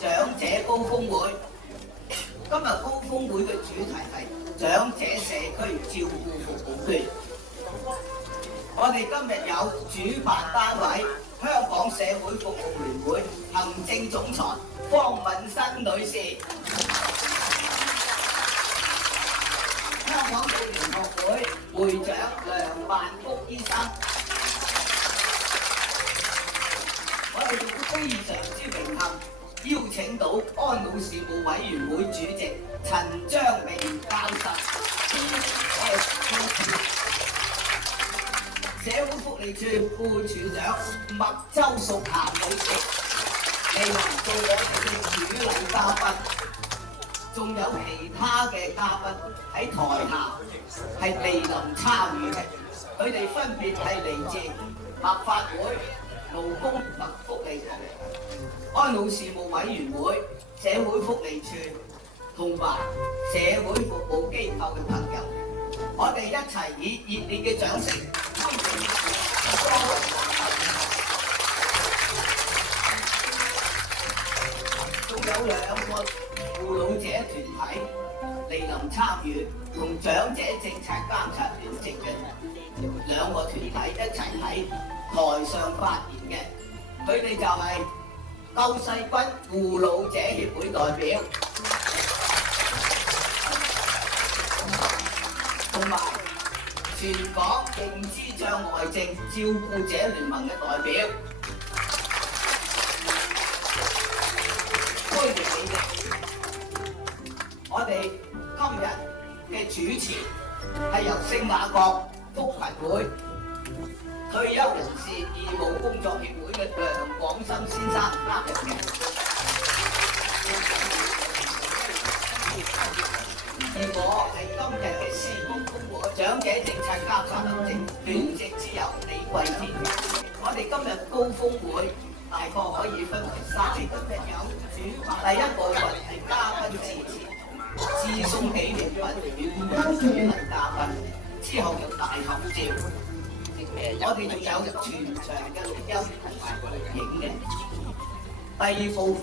長者高峰會。今日高峰會嘅主題係長者社區照顧服務券。我哋今日有主辦單位香港社會服務聯會行政總裁方敏新女士，香港老年學會會長梁萬福醫生。我哋亦非常之榮幸邀請到安老事務委員會主席陳章明教授，社會福利署副署長麥周淑霞女士嚟做我哋嘅主禮嘉賓，仲有其他嘅嘉賓喺台下係蒞臨參與嘅，佢哋分別係嚟自立法會勞工及福利局、安老事務委員會、社會福利署同埋社會服務機構嘅朋友，我哋一齊以熱烈嘅掌聲歡迎多位嘉賓。仲有兩個護老者團體蒞臨參與，同長者政策監察聯席嘅兩個團體一齊喺台上發言嘅，佢哋就係救世軍護老者協會代表，同埋全港認知障礙症照顧者聯盟嘅代表。歡迎你哋！我哋今日嘅主持係由聖雅各福群會退休人士義務工作協會嘅梁廣深先生擔任嘅。而我係今日嘅施工工會長者政策監察聯席之友李桂田。我哋今日高峰會大概可以分為三部分，第一部分係嘉賓致辭，致送紀念品與主禮嘉賓，之後有大合照。我哋仲有全場嘅錄音同埋錄影嘅。第二部分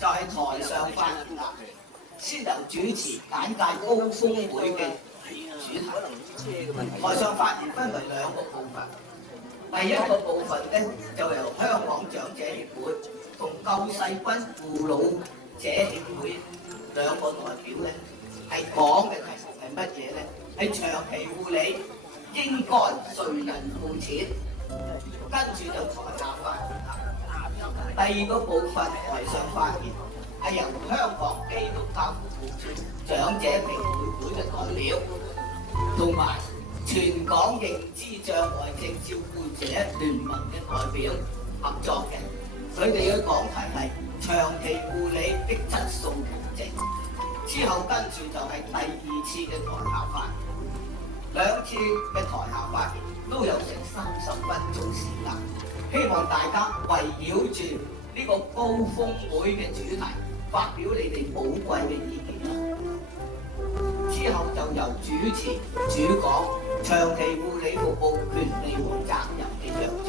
就係台上發言啦，先由主持簡介高峰會嘅主題。台上發言分為兩個部分。第一個部分咧就由香港長者協會同救世軍護老者協會兩個代表咧，係講嘅題目係乜嘢咧？係長期護理應該誰人付錢？跟住就台下發言啦。第二個部分台上發言係由香港基督教服務處長者評議會嘅代表，同埋全港認知障礙症照顧者聯盟嘅代表合作嘅，佢哋嘅講題係長期護理的質素調整。之後跟住就係第二次嘅台下發言，兩次嘅台下發言都有成30分鐘時間，希望大家圍繞住呢個高峰會嘅主題發表你哋寶貴嘅意見啦。之後就由主持主講長期護理服務權利和責任嘅約章。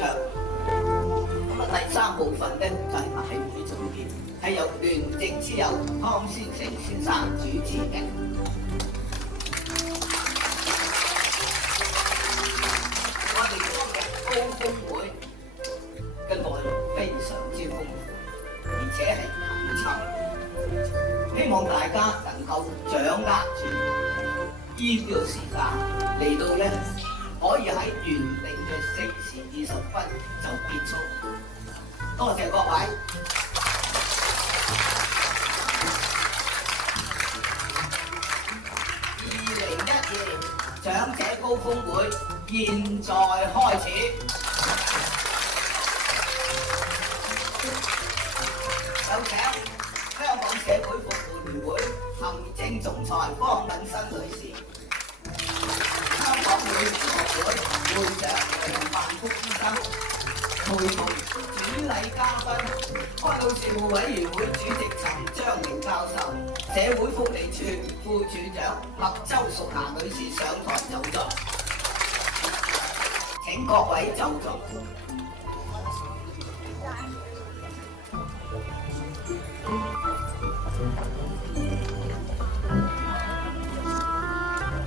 第三部分咧就係大會總結，係由聯席之友湯先成先生主持嘅。我哋今日高峰會嘅內容非常之豐富，而且係緊湊。望大家能夠掌握住呢個時間嚟到咧，可以喺原定嘅4:20就結束。多謝各位。2012年長者高峰會現在開始。有請香港社會服務聯會行政總裁方敏新女士，香港會員學會會長梁萬福醫生，陪同主禮嘉賓，開路事務委員會主席陳章明教授，社會福利處副處長麥周淑霞女士上台就座，請各位就座。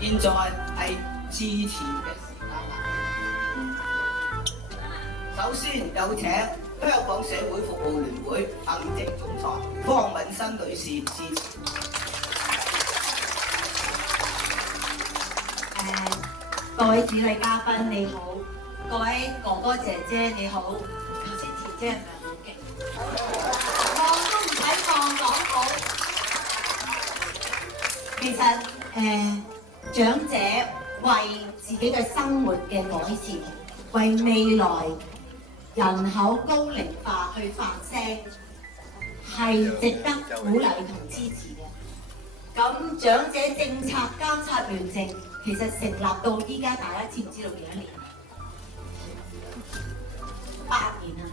現在係致辭嘅時間啦。首先有請香港社會服務聯會行政總裁方敏新女士致辭。各位主禮嘉賓你好，各位哥哥姐姐你好。頭先姐姐係咪好勁？望都唔使望講好。其實長者為自己嘅生活嘅改善，為未來人口高齡化去發聲，係值得鼓勵同支持嘅。咁長者政策監察聯席其實成立到依家，大家知唔知道幾多年？8年啊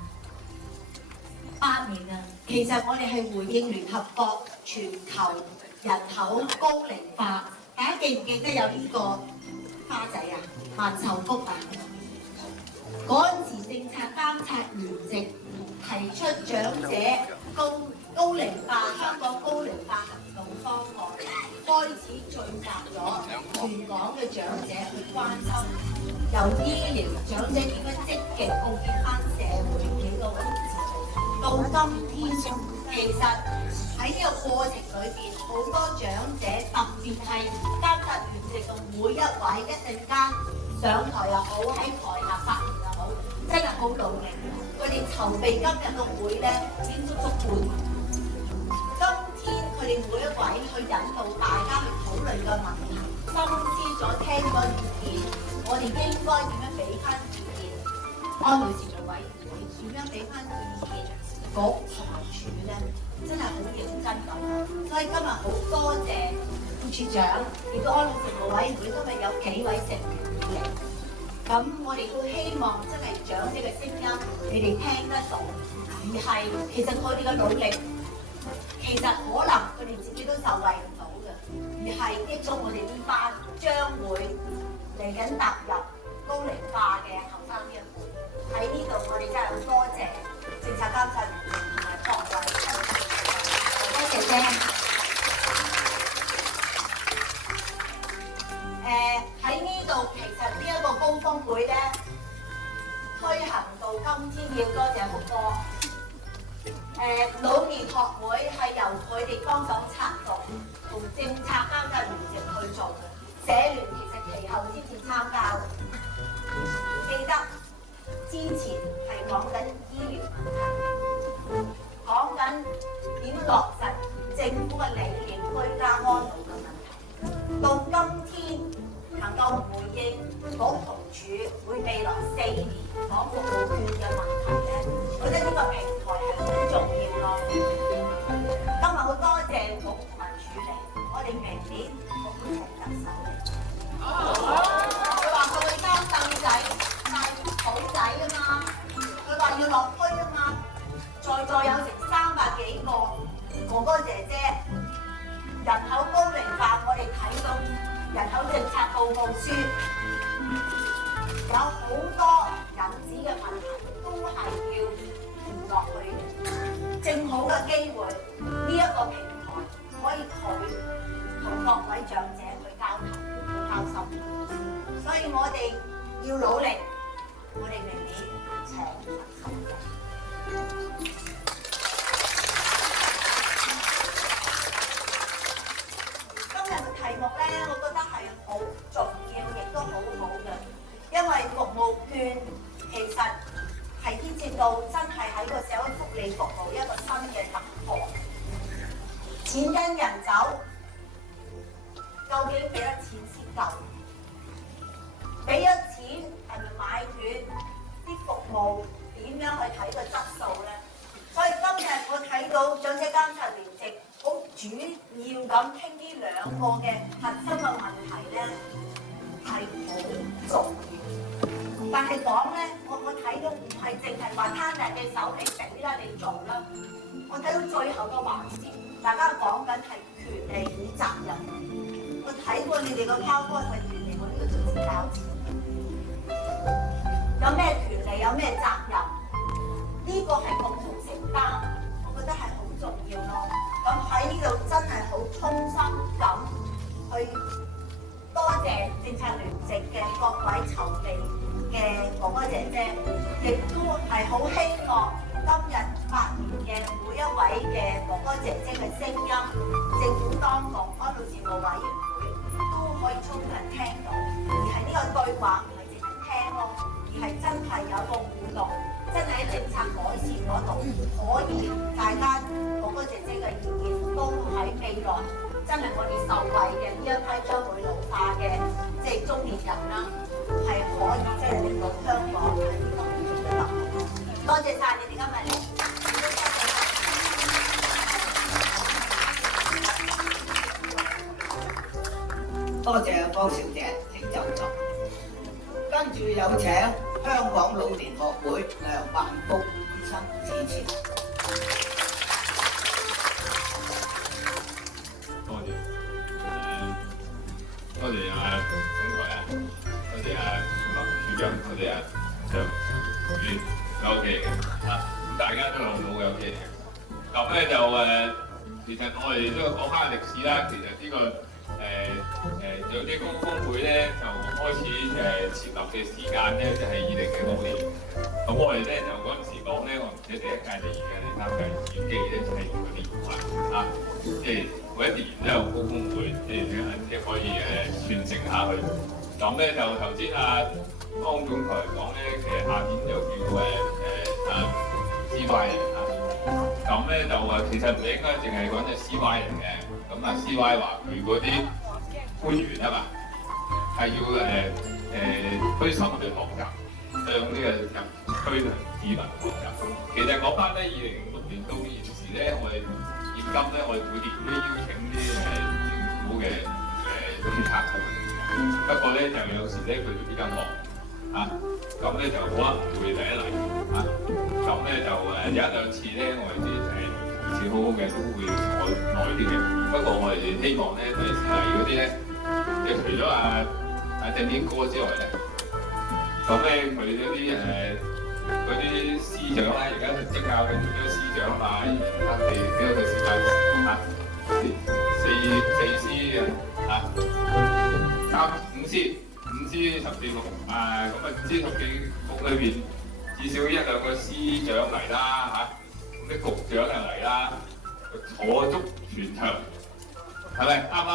！8年啊！其實我哋係回應聯合國全球人口高齡化。大家記唔記得有呢個花仔啊？萬壽菊啊！嗰陣時政策監察聯席提出長者高齡化香港高齡化行動方案，開始聚集咗全港嘅長者去關心由醫療長者點樣積極貢獻翻社會幾個位置。到今天，其實喺呢個過程裏邊，好多長者特別係監察聯席嘅每一位，一陣間上台又好，喺台下發言又好，真係好努力。佢哋籌備今日嘅會咧，已經足足半年。今天佢哋每一位去引導大家去討論嘅問題，深思咗聽咗意見，我哋應該點樣俾翻意見？安老事務委員會點樣俾翻意見？局同埋處咧，真係好認真咁。所以今日好多謝副處長，亦都安老事務委員會今日有幾位成員嚟。咁我哋都希望真係長者嘅聲音，你哋聽得到，而係其實佢哋嘅努力，其實可能佢哋自己都受惠唔到嘅，而係益咗我哋呢班將會嚟緊踏入高齡化嘅後生呢一輩。喺呢度我哋真係好多謝政策監察聯席同埋各位，多謝姐。喺呢度其實呢一個高峰會咧推行到今天，要多謝福哥。老年學會係由佢哋幫手策動同政策監察聯席去做嘅，社聯其實其後先至參加嘅。記得之前係講緊醫療問題，講緊點落實政府嘅理念居家安老嘅問題，到今天能夠回應局同處會未來4年講服務券嘅問題咧，我覺得呢個平台係好重要咯。今日好多謝局同埋處嚟，我哋明年我會同特首嚟。佢話佢會交凳仔、帶簿仔啊嘛，佢話要落區啊嘛，在座有成300幾個哥哥姐姐，人口高齡化我哋睇到。人口政策報告書有好多引子嘅問題，都係要填落去嘅。正好嘅機會，呢一個平台可以佢同各位長者去交談、去交心，所以我哋要努力，我哋明年請特首。目咧，我覺得係好重要，亦都好好嘅，因為服務券其實係牽涉到真係喺個社會福利服務一個新嘅突破。錢跟人走，究竟幾多錢先夠？俾咗錢係咪買券？啲服務點樣去睇個質素咧？所以今日我睇到長者監察聯席好主要咁傾呢兩個嘅核心嘅問題咧，係好重要。但係講咧，我睇到唔係淨係話攤大隻手你俾啦，你做啦。我睇到最後個環節，大家講緊係權利與責任。我睇過你哋個 PowerPoint嘅權利，我呢個逐字交錢。有咩權利，有咩責任？呢個係共同承擔，我覺得係好重要咯。咁喺呢度真係好衷心咁去多謝政策聯席嘅各位籌備嘅哥哥姐姐，亦都係好希望今日發言嘅每一位嘅哥哥姐姐嘅聲音，政府當局安老事務委員會都可以充分聽到，而係呢個對話唔係淨係聽咯，而係真係有個互動。真係喺政策改善嗰度，可以大家哥哥姐姐嘅意見都喺未來，真係我哋受惠嘅呢一批將會老化嘅即係中年人啦，係可以即係令到香港喺呢方面做得更好。多謝晒你哋今日嚟，多謝方小姐，請就座。跟住有請香港老年學會梁萬福醫生致辭。多謝總裁啊，多謝處長，多謝長院有嘅大家都好有嘅。咁咧就其實我哋都講翻歷史啦。其實呢個長者公工會咧就開始設立嘅時間咧就係2006年。咁我哋咧就嗰陣時講咧，我唔知第一屆定而家第三屆選基咧就係用個年份啊，即係每一年都有高工會，即係可以傳承下去。咁咧就頭先方總裁講咧，其實下年就叫CY 人啊。咁咧就其實唔應該淨係講隻 CY 人嘅。咁CY 話佢嗰啲官員啊嘛，係要虛心去學習，向呢個入區嘅市民學習。其實講翻咧，2006年到現時咧，我哋現今咧，我哋每年都邀請啲政府嘅決策官。不過咧，就有時咧佢哋比較忙啊，咁咧就可能唔會第一嚟啊。咁咧就有一兩次咧，我哋啲好好嘅都會耐啲嘅，不過我哋希望咧第時嚟嗰啲咧，即係除咗鄭經哥之外咧，咁咧佢嗰啲司長啦，而家職教緊做咗司長啊，佢哋幾多個時間四司五司十四局咁5司十幾局裏邊至少1、2個司長嚟啦啲局長又嚟啦，坐足全場，係咪啱唔啱？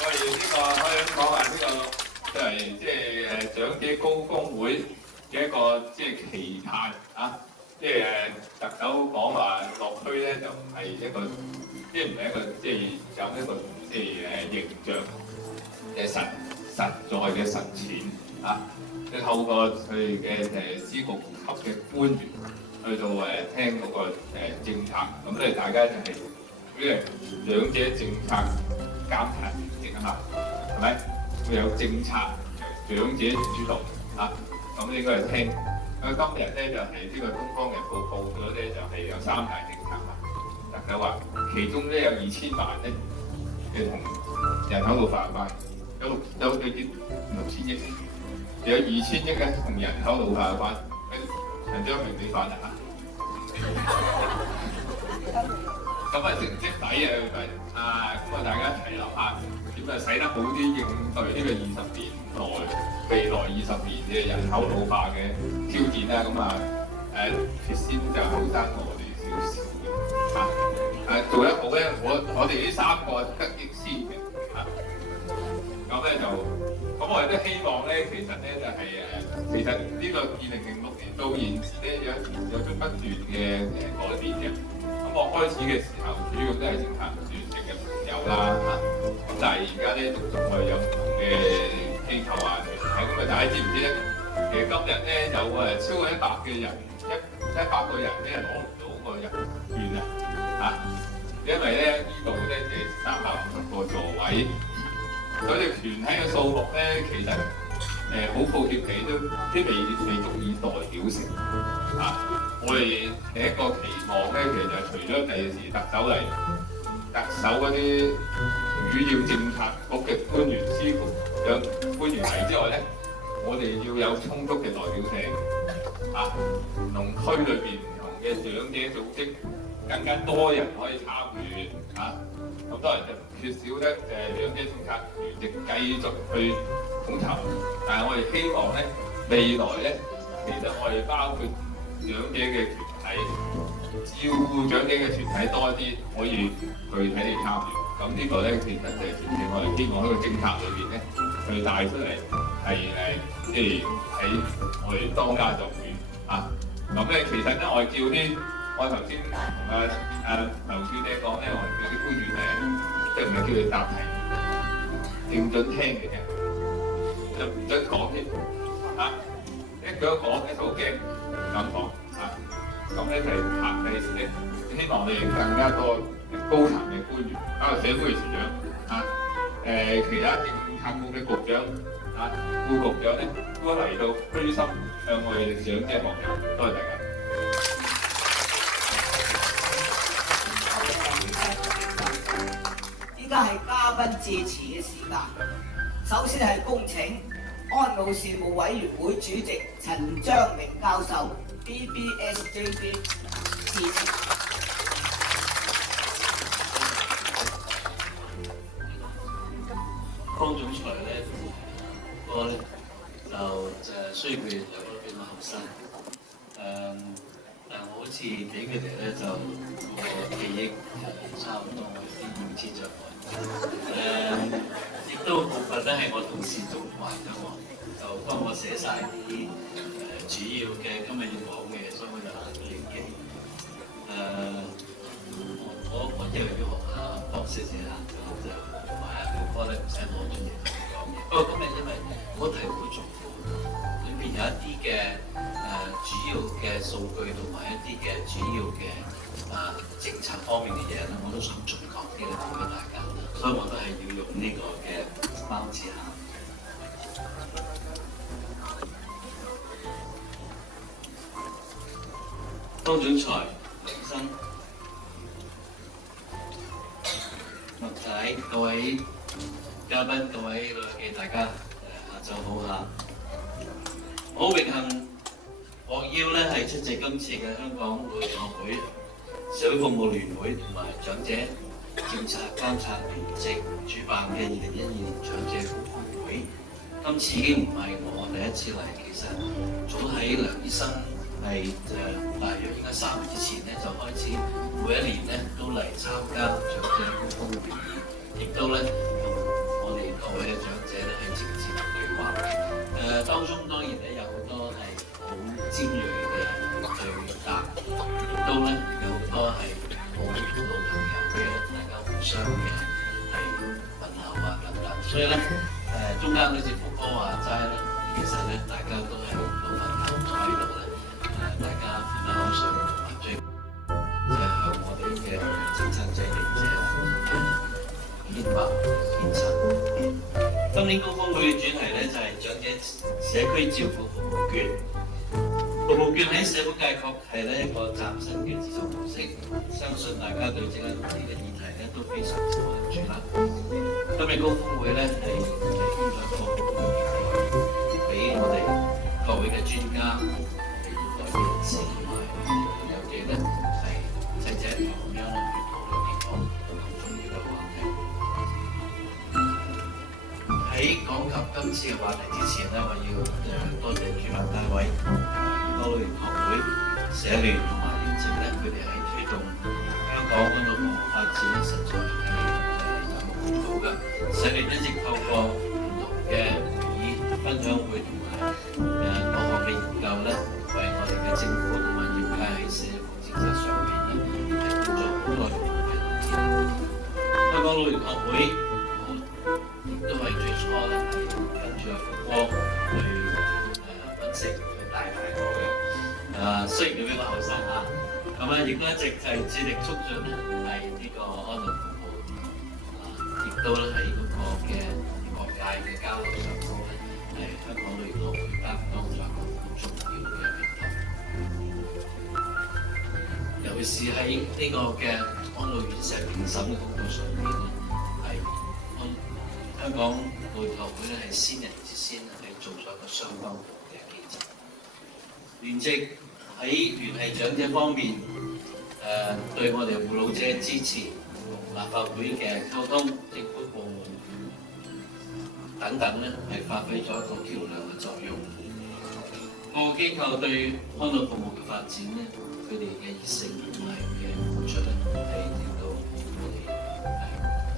我哋呢個香港呢個都係即係長者高峰會嘅一個即係期盼啊！即係特首講話落區咧，就唔係一個即係唔係一個即係有一個即係形象嘅實在嘅實踐啊！即係透過佢嘅司局級嘅官員去到聽嗰個政策，咁咧大家就係呢個長者政策監察聯席啊嘛，係咪？會有政策由長者主導啊，咁應該係聽。咁今日咧就係呢個《東方日報》報咗咧，就係有3大政策啦。特首話其中咧有2000萬咧嘅同人口老化有關，有啲6000億。有2000億咧同人口老化有關，陳章明你反啊！咁成績抵咁大家一齊諗下點使得好啲應對呢個20年內未來20年嘅人口老化嘅挑戰啦。先就後生過我哋少少嘅做得好咧，我我哋呢3個得益先嘅嚇。咁咧就，咁我哋都希望咧，其實咧就係其實呢個2006年到現時咧有咗不斷嘅改變嘅。咁我開始嘅時候，主要都係政策專職嘅朋友啦嚇。咁但係而家咧，陸續我哋有唔同嘅機構啊團體，咁啊大家知唔知咧？其實今日咧有超過100嘅人，100個人咧攞唔到個入券啊嚇，因為咧呢度咧就350個座位。佢哋團體嘅數目咧，其實好抱歉地都未足以代表性啊！我哋第一個期望咧，其實除咗第時特首嚟，特首嗰啲主要政策局嘅官員、司局長官員嚟之外咧，我哋要有充足嘅代表性啊！同區裏邊唔同嘅長者組織，更加多人可以參與啊！咁當然就唔缺少咧長者政策聯席繼續去統籌，但係我哋希望咧未來咧，其實我哋包括長者嘅團體、照顧長者嘅團體多啲，可以具體地參與。咁呢個咧其實就係我哋希望喺個政策裏邊咧，去帶出嚟係即係喺我哋當家作主啊。咁咧其實咧我哋叫啲。我頭先同劉小姐講咧，我哋叫啲官員即係唔係叫佢答題，正準聽嘅啫，就唔準講添嚇。一佢一講咧就好驚，唔敢講嚇。咁咧就係第時咧，希望你哋更加多高層嘅官員，包括社會處長嚇，其他政策局嘅局長嚇、副局長咧，都嚟到虛心向我哋長者學習。多謝大家。依家係嘉賓致辭嘅時間。首先係恭請安老事務委員會主席陳章明教授 BBSJB 致辭。方總裁咧，我咧就雖然佢哋兩個都比較後生，但我好似俾佢哋咧就個記憶差唔多，我啲認知障礙。亦都部分咧係我同事做壞咗我，就幫我寫晒啲主要嘅今日要講嘅，所以我就記記。我一樣要學下幫寫寫下，就話啊個歌咧唔使攞專業嚟講嘢。不過今日因為嗰題好重要，裏邊有一啲嘅主要嘅數據同埋一啲嘅主要嘅政策方面嘅嘢咧，我都想準確啲嚟講俾大家，所以我都係要用呢個嘅包字嚇。方總裁、梁生、麥仔、各位嘉賓、各位老友記，大家下晝好嚇！我好榮幸獲邀咧係出席今次嘅香港老人學會社會服務聯會同埋長者政策監察聯席主辦嘅2012年長者高峰會。今次已經唔係我第一次嚟，其實早喺梁醫生係大約應該3年之前咧就開始每一年咧都嚟參加長者高峰會議，亦都咧同我哋各位嘅長者咧係直接對話。當中當然咧有好多係好尖鋭嘅對答，亦都咧有好多係好老朋友嘅大家互相嘅係問候啊等等。所以咧中間好似福哥話齋咧，其實咧大家都係老朋友坐喺度咧，大家分享口水同埋最向我哋嘅政策制定者獻白獻策。今年高峰會嘅主題咧就係長者社區照顧服務券。服務券喺社會界確係咧一個嶄新嘅資助模式，相信大家對呢個議題咧都非常之關注啦。今日高峰會咧係提供咗一個好好嘅機會，俾我哋各位嘅專家、代表人士同埋老友記咧係齊齊一堂咁樣去討論呢個咁重要嘅話題。喺講及今次嘅話題之前咧，我要多謝主辦單位老年學會、社聯同埋聯席咧，佢哋喺推動香港安老服務發展咧，實在係實你一直透過唔同嘅會議、分享會同埋各項嘅研究咧，為我哋嘅政府同埋業界喺社福政策上面咧提供咗好多用嘅意見。香港老年學會亦都係最初咧係跟住阿福哥去揾食去帶大我嘅。雖然佢比我後生嚇，咁咧亦都一直就係致力促進咧係呢個安老服務，亦都咧喺嗰個嘅各界嘅交流上高咧，係香港老年學會擔當咗一個好重要嘅平台。尤其是喺呢個嘅安老院舍評審嘅工作上邊咧，係香港老年學會咧係先人之先係做咗一個相當好嘅機制。聯席喺聯繫長者方面，對我哋護老者支持同立法會嘅溝通、政府部門等等咧，係發揮咗一個橋梁嘅作用。各個機構對安老服務嘅發展咧，佢哋嘅熱誠同埋嘅付出咧，係令到我哋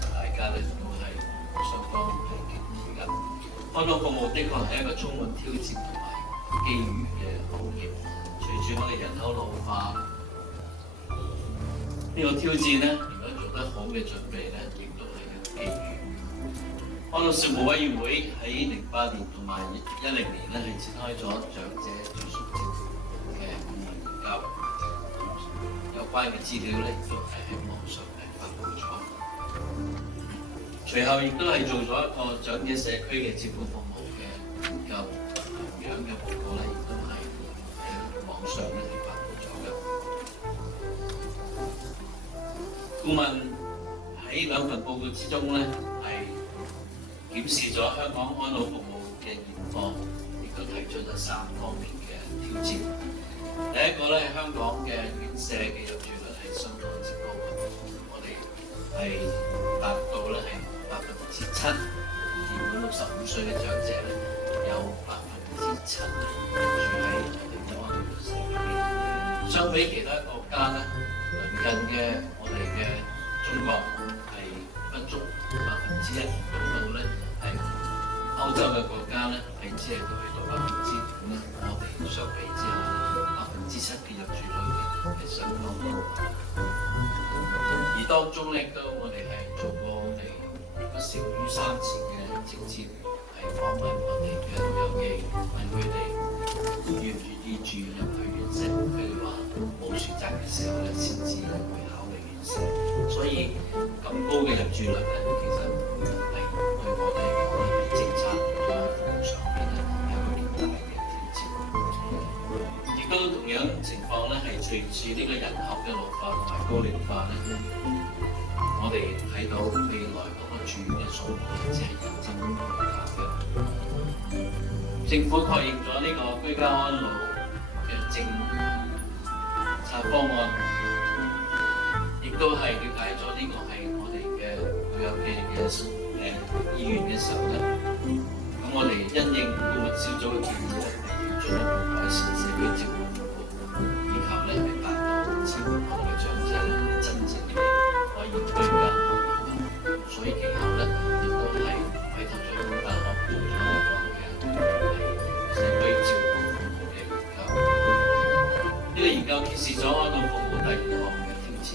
大家咧都係雙方係敬佩嘅。安老服務的確係一個充滿挑戰同埋機遇嘅行業。隨住我哋人口老化，呢個挑戰咧，如果做得好嘅準備咧，亦都係一個機遇。安老事務委員會喺08年同埋10年咧，係展開咗長者住宿照顧嘅顧問研究，有關嘅資料咧，亦都係喺網上係發布咗。隨後亦都係做咗一個長者社區嘅照顧服務嘅研究，同樣嘅報告咧，亦都係喺網上咧係發布咗嘅。顧問喺兩份報告之中咧，係檢視咗香港安老服務嘅現況，亦都提出咗3方面嘅挑戰。第一個咧，香港嘅院舍嘅入住率係相當之高嘅，我哋係達到咧係7%，而滿65歲嘅長者咧有7%住喺我哋嘅安老院舍裏邊。相比其他國家咧，鄰近嘅我哋嘅中國係不足1%，到咧係歐洲嘅國家咧係只係去到5%咧，我哋相比之下7%嘅入住率係相當高。而當中咧都我哋係做過我哋不少於3次嘅直接係訪問我哋嘅老友記，問佢哋願唔願意住入去院舍，佢哋話冇選擇嘅時候咧先至去考慮院舍。所以咁高嘅入住率咧，其實係對我哋嚟講咧喺政策同埋服務上邊咧有一個極大嘅挑戰。亦都同樣情況咧係隨住呢個人口嘅老化同埋高齡化咧，我哋睇到未來嗰個住院嘅數目只係有增無減嘅。政府確認咗呢個居家安老嘅政策方案，亦都係了解咗呢個係我哋嘅老友記嘅意願嘅時候咧，咁我哋因應顧問小組嘅建議咧，係要進一步改善社會照顧服務，以及咧係達到支援我哋嘅長者咧真正嘅可以居家安老。所以其後咧亦都係委託咗香港大學做咗呢個嘅社會照顧服務嘅研究。呢個研究揭示咗安老服務第2項嘅挑戰。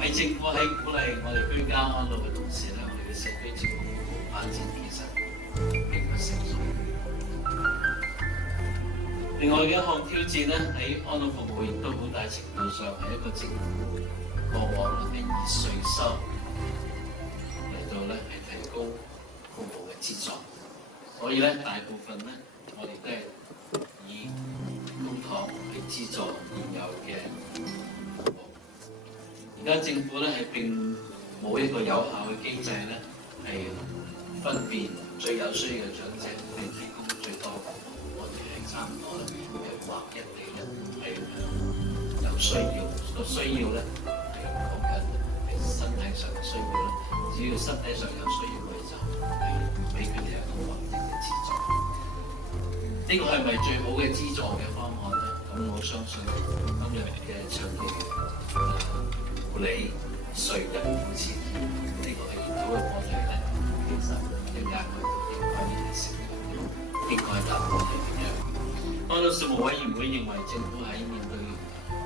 喺政府喺鼓勵我哋居家安老嘅同時咧，我哋嘅社區照顧服務發展其實並不成熟。另外嘅一項挑戰咧，喺安老服務亦都好大程度上係一個政府過往係以稅收嚟到咧係提供服務嘅資助，所以咧大部分咧我哋都係以公帑去資助現有嘅服務。而家政府咧係並冇一個有效嘅機制咧係分辨最有需要嘅長者係提供最多服務。我哋係差唔多咧係劃一地咧係有需要，個需要咧係講緊係身體上嘅需要咧，只要身體上有需要嘅就係俾佢哋一個穩定嘅資助。呢個係咪最好嘅資助嘅方案咧？咁我相信今日嘅長期護理稅入戶前呢個係研討嘅課題咧。額外應該要提升，應該答案係點樣？當到事務委員會認為政府喺面對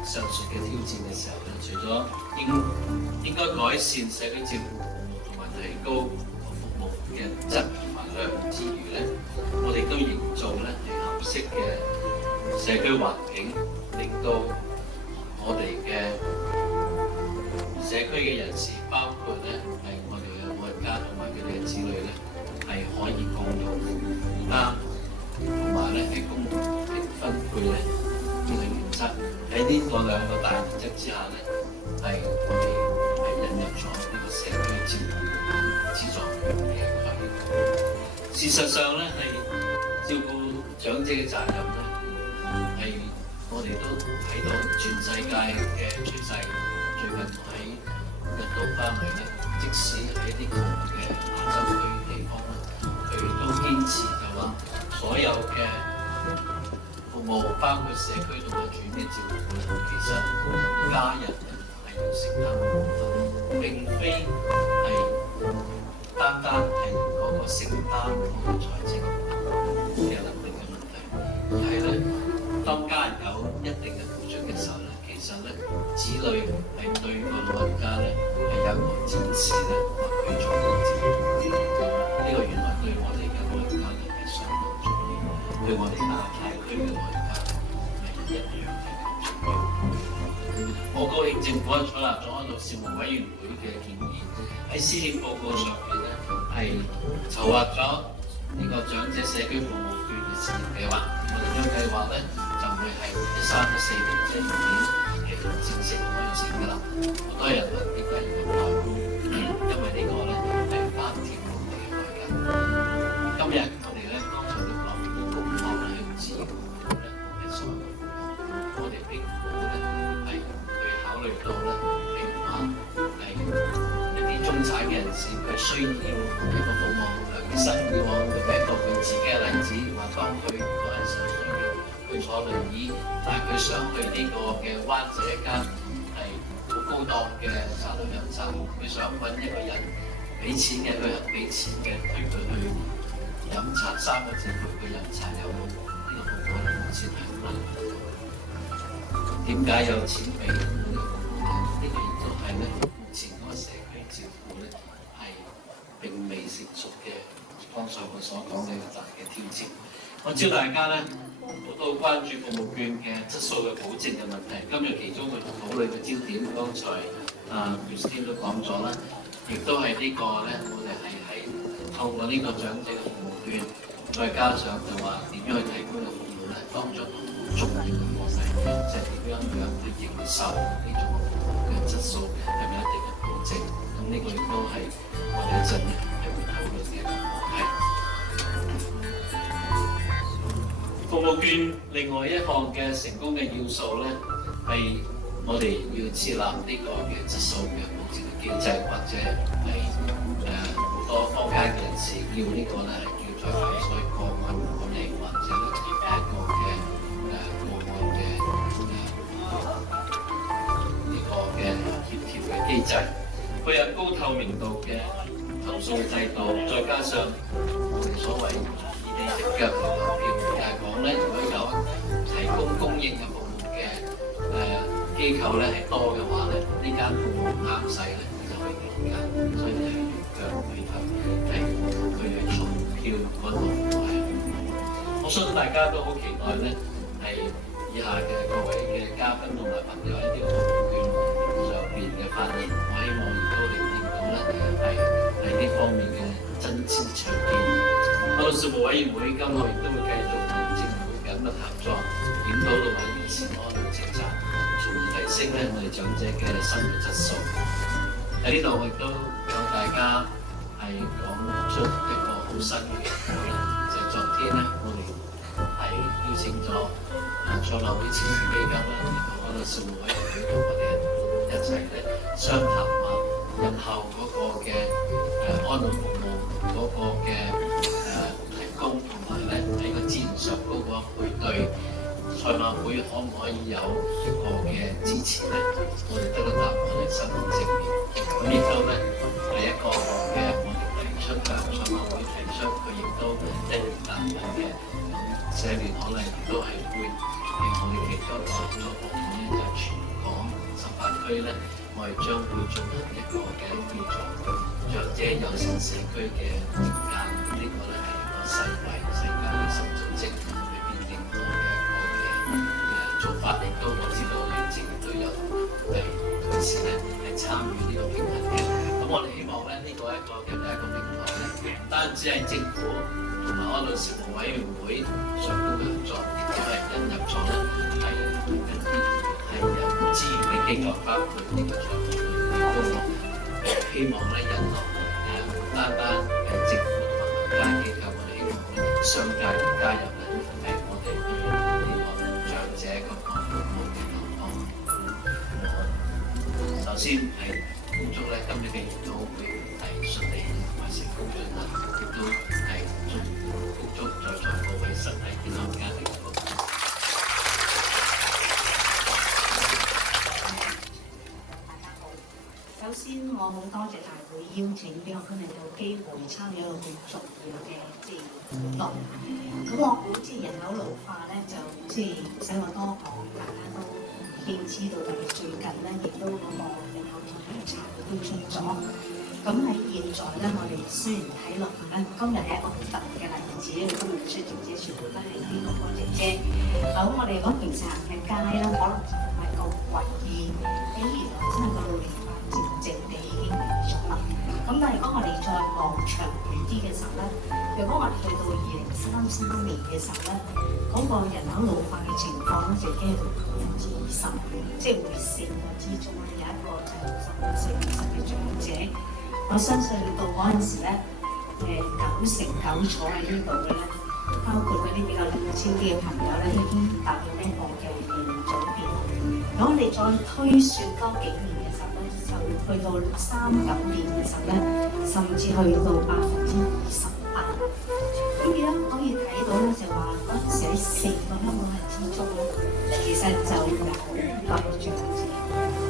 上述嘅挑戰嘅時候咧，除咗應該改善社區照顧服務同埋提高服務嘅質同埋量之餘咧，我哋都營造咧係合適嘅社區環境，令到我哋嘅社區嘅人士，包括咧係我哋嘅老人家同埋佢哋嘅子女咧，係可以共同負擔，同埋咧係公平分配咧呢個原則。喺呢個兩個大原則之下咧，係我哋係引入咗呢個社區照顧資助嘅概念。事實上咧，係照顧長者嘅責任咧，係我哋都睇到全世界嘅趨勢。最近我喺印度翻嚟咧，即使喺一啲窮嘅亞洲區地方咧，佢哋都堅持就話所有嘅服務，包括社區同埋住院照顧咧，其實家人咧係要承擔嘅部分，並非係單係嗰個承擔嗰個財政嘅能力嘅問題，而係咧當家人有一定嘅付出嘅時候咧，其實咧子女係對個老人家咧係有一個展示咧或佢做嘅照顧，呢個原來對我哋嘅老人家咧係相當重要，對我哋亞太區嘅老人家係一樣係咁重要。我高興政府採納咗一個事務委員會嘅建議，喺施政報告上邊咧係籌劃咗呢個長者社區服務券嘅試驗計劃。我哋呢個計劃咧就會係13-14年即係明年係正式開展㗎啦。好多人問點解要咁耐？因為呢個咧係單條路嚟嘅改革。今日我哋咧剛才都講公帑係支援咧係所有嘅服務，我哋並冇咧係去考慮到咧譬如話係一啲中產嘅人士佢需要一個服務。醫生以往佢俾一個佢自己嘅例子，話當佢嗰陣時需要去坐輪椅，但係佢想去呢個嘅灣仔一間係好高檔嘅茶樓飲茶，佢想揾一個人俾錢嘅，佢肯俾錢嘅推佢去飲茶，3個字陪佢飲茶有冇？呢個服務咧目前係好難做到。點解有錢俾呢個服務咧？呢個亦都係咧目前嗰個社區照顧咧係並未成熟嘅。剛才我所講嘅一個大嘅挑戰，我知道大家咧好多關注服務券嘅質素嘅保證嘅問題。今日其中嘅討論嘅焦點，剛才Christine 都講咗啦，亦都係呢個咧，我哋係喺透過呢個長者嘅服務券，再加上就話點樣去提供嘅服務咧，當中重要嘅課題就係點樣去認受呢種服務嘅質素係咪一定嘅保證。咁呢個亦都係我哋一陣係會討論嘅一個課題。服務券另外一項嘅成功嘅要素咧，係我哋要設立呢個嘅質素嘅保證嘅機制，或者係好多坊間嘅人士叫呢個咧係叫做所謂個案管理，或者咧一個嘅個案嘅呢個嘅協調嘅機制，佢有高透明度嘅投訴制度，再加上我哋所謂異地直腳嘅投票，就係講咧，如果有提供供應嘅服務嘅機構咧係多嘅話咧，呢間服務唔啱使咧，就可以點解？所以係用腳去投，係佢去投票嗰度係。我相信大家都好期待咧，係以下嘅各位嘅嘉賓同埋朋友喺呢個服務券上邊嘅發言，我希望亦都聆聽到咧係喺呢方面嘅真知灼見。我哋事務委員會今後亦都會繼續同政府緊密合作，檢討同埋完善安老政策，從而提升咧我哋長者嘅生活質素。喺呢度我亦都向大家係講出一個好新嘅嘢啦，就係昨天咧我哋係邀請咗創立會慈善基金啦，然後我哋事務委員會同我哋一齊咧商談下日後嗰個嘅安老服務嗰個嘅提供，同埋咧喺個資源上嗰個配對，賽馬會可唔可以有一個嘅支持咧？我哋得個答案係十分正面。咁亦都咧係一個嘅我哋提出嘅賽馬會提出區咧，我哋將會進行一個嘅叫做長者友善社區嘅年鑑，呢個咧係一個世界衞生組織裏邊認可嘅一個嘅做法，亦都我知道你政府都有同時咧係參與呢個評核嘅。咁我哋希望咧呢個一個嘅第一個平台咧，唔單止係政府同埋安老事務委員會上高嘅合作，亦都係引入咗咧係一啲係有資源嘅機構，包括呢個財務公務，希望咧引落唔單單係政府同埋民間機構，我哋希望咧商界加入咧係我哋呢個長者嗰個服務嘅地方。我首先係恭祝咧今日嘅研討會係順利同埋成功進行，亦都係恭祝在座各位身體健康、家庭幸福。首先，我好多謝大會邀請俾我今日有機會參與一個咁重要嘅活動。咁我估人口老化咧，就唔使我多講，大家都已經知道。特別最近咧，亦都嗰個人口統計調查都出咗。咁喺現在咧，我哋雖然睇落去咧，今日係一個好特別嘅例子，今日出姐姐全部都係啲哥哥姐姐。咁我哋講平時行嘅街咧，可能就唔係咁為意，原來真係個老年化靜靜地已經嚟咗啦。咁但係如果我哋再望長遠啲嘅時候咧，如果我哋去到2033年嘅時候咧，嗰個人口老化嘅情況咧，就已經係20%，即係每4個之中咧有一個就65歲以上嘅長者。我相信到嗰陣時咧，9成9坐喺呢度嘅咧，包括嗰啲比較年輕啲嘅朋友咧，已經達到呢個嘅年齡組別。如果我哋再推算多幾年嘅時候咧，就去到39年嘅時候咧，甚至去到28%。咁而家可以睇到咧，就話嗰陣時喺4個香港人之中咧，其實就有好多嘅長者。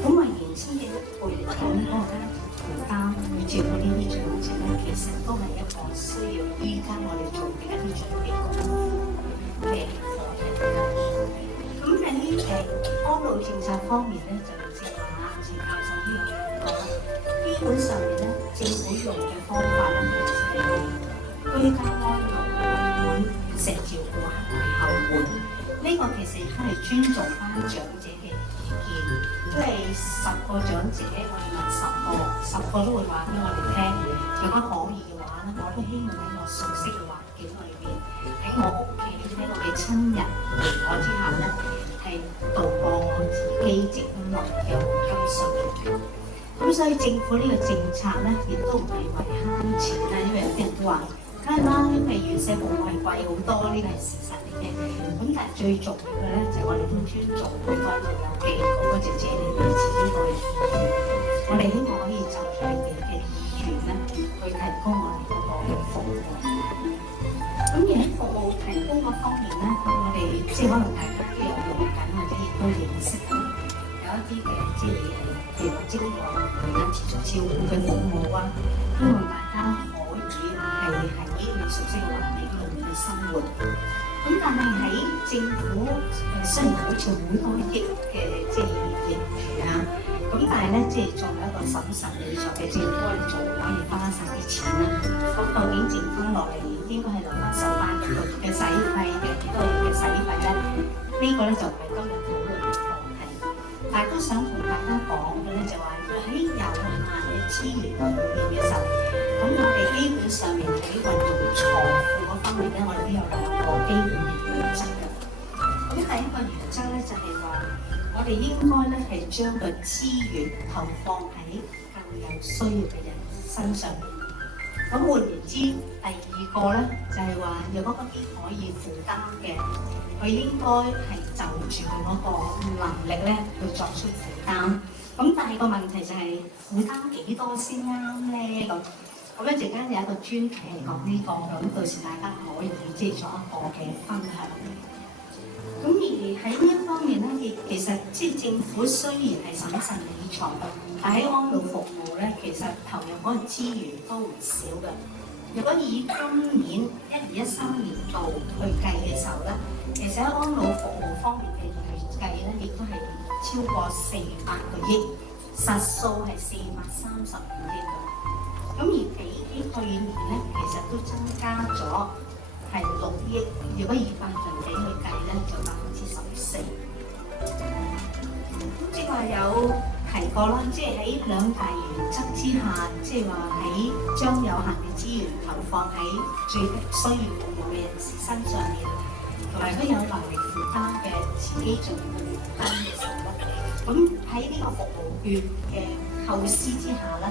咁為年輕嘅一輩嚟講，嗰個家庭負擔要照顧呢啲長者咧，其實都係一個需要依家我哋做嘅一啲準備功夫嘅課題。咁喺安老政策方面咧，就正話謝教授呢樣講，基本上面咧，政府用嘅方法咧，就係居家安老會食照顧後援。呢個其實亦都係尊重翻長者嘅意見，因為10個長者，我哋問10個都會話俾我哋聽，如果可以嘅話咧，我都希望喺我熟悉嘅環境裏邊，喺我屋企，喺我嘅親人陪我之下咧，係度過我自己積落嘅黃金歲月。咁所以政府呢個政策咧，亦都唔係為慳錢啦，因為有啲人都話梗係啦，因為院舍服務係貴好多，呢個係事實嚟嘅。咁但係最重要嘅咧，就係我哋都尊重每個老友記嗰個姐姐你哋自己個意願。我哋希望可以就住你哋嘅意願咧，去提供我哋嗰個嘅服務。咁而喺服務提供嗰方面咧，我哋可能大家都有用緊或者亦都認識嘅，有一啲嘅譬如精養持續照顧嘅服務啊，希望大家可以係喺你熟悉嘅環境裏面去生活。咁但係喺政府雖然好似好多億嘅盈餘啊，咁但係咧作為一個審慎理財嘅政府，我哋仲可以花晒啲錢啦。咁究竟剩翻落嚟應該係留翻受翻幾個月嘅使費嘅幾多月嘅使費咧？呢個咧就唔係今日討論嘅課題。但係都想同大家講嘅咧就話喺有限嘅資源裏面嘅時候，咁我哋基本上面喺運用財富嗰方面咧，我哋都有2個基本嘅原則嘅。咁第一個原則咧就係話，我哋應該咧係將個資源投放喺更有需要嘅人身上。咁換言之，第二個咧就係話，如果嗰啲可以負擔嘅，佢應該係就住佢嗰個能力咧去作出負擔。咁但係個問題就係負擔幾多先啱咧？咁一陣間有一個專題係講呢個，咁到時大家可以做一個嘅分享。咁而喺呢一方面咧，其實政府雖然係審慎理財，但喺安老服務咧，其實投入嗰個資源都唔少嘅。如果以今年12-13年度去計嘅時候咧，其實喺安老服務方面嘅預計咧，亦都係超過400個億。實數係435億嘅。咁而比起去年咧，其實都增加咗係6億。如果以百分比去計咧，就14%。咁即係話有提過啦，即係喺兩大原則之下，即係話喺將有限嘅資源投放喺最需要服務嘅人士身上面，同埋都有能力負擔嘅自己做負擔嘅時候咧，咁喺呢個服務券嘅構思之下咧，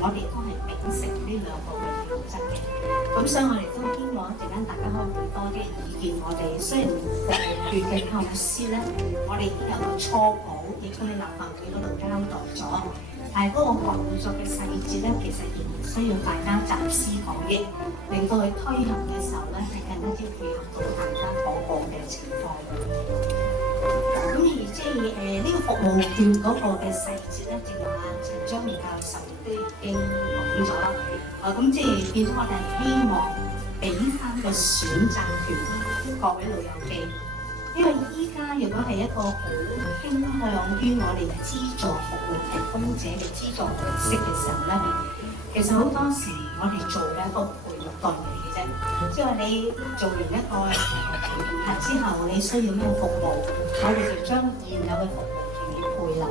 我哋都係秉承呢兩個嘅原則嘅。咁所以我哋都希望一陣間大家可以俾多啲意見我哋。雖然服務券嘅構思咧，我哋已經有個初稿，亦都喺立法會嗰度交代咗，但係嗰個運作嘅細節咧，其實仍然需要大家集思廣益，令到佢推行嘅時候咧，係更加之配合到大家嗰個嘅情況。咁而即係呢個服務券嗰個嘅細節咧，正如阿陳章明教授都已經講咗啦。咁即係變咗我哋希望俾翻個選擇權各位老友記，因為依家如果係一個好傾向於我哋資助服務提供者嘅資助模式嘅時候咧，其實好多時我哋做嘅一個配對嚟嘅啫，即係話你做完一個評核之後，你需要咩服務，我哋就將現有嘅服務同你配合。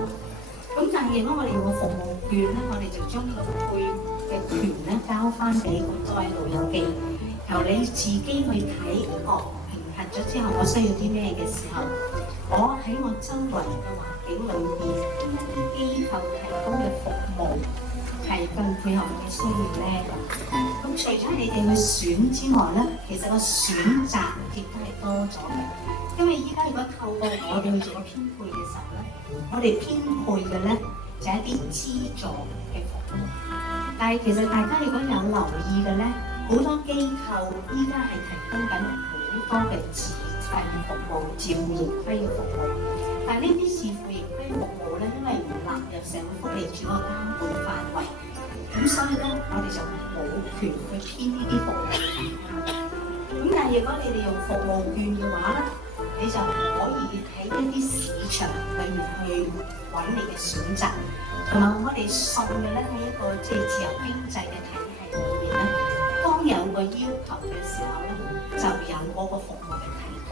咁但係如果我哋用個服務券咧，我哋就將呢個配嘅權咧交翻俾各位老友記，由你自己去睇評核咗之後，我需要啲咩嘅時候，我喺我周圍嘅環境裏邊，邊一啲機構提供嘅服務係更配合我嘅需要咧。咁除咗你哋去選之外咧，其實個選擇亦都係多咗嘅。因為依家如果透過我哋去做個編配嘅時候咧，我哋編配嘅咧就係一啲資助嘅服務。但係其實大家如果有留意嘅咧，好多機構依家係提供緊好多嘅自費服務、自負盈虧嘅服務。但係呢啲自負盈虧服務咧，因為唔納入社會福利署個監管範圍，咁所以咧我哋就冇權去編呢啲服務嘅名額。咁但係如果你哋用服務券嘅話咧，你就可以喺一啲市場裏面去揾你嘅選擇，同埋我哋信嘅咧喺一個即係自由經濟嘅體系裏面咧，當有個要求嘅時候咧，就有嗰個服務嘅提高。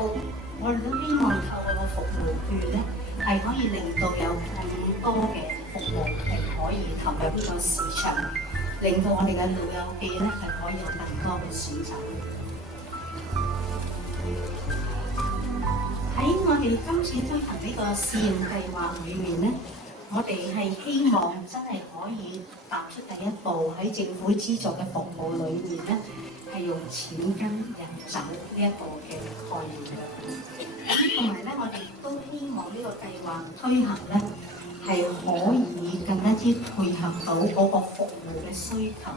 我哋都希望透過個服務券咧，係可以令到有更多嘅服務係可以投入呢個市場，令到我哋嘅老友記咧係可以有更多嘅選擇。喺我哋今次推行呢個試驗計劃裏面咧，我哋係希望真係可以踏出第一步，喺政府資助嘅服務裏面咧，係用錢跟人走呢一個嘅概念嘅。咁同埋咧，我哋都希望呢個計劃推行咧，係可以更加之配合到嗰個服務嘅需求。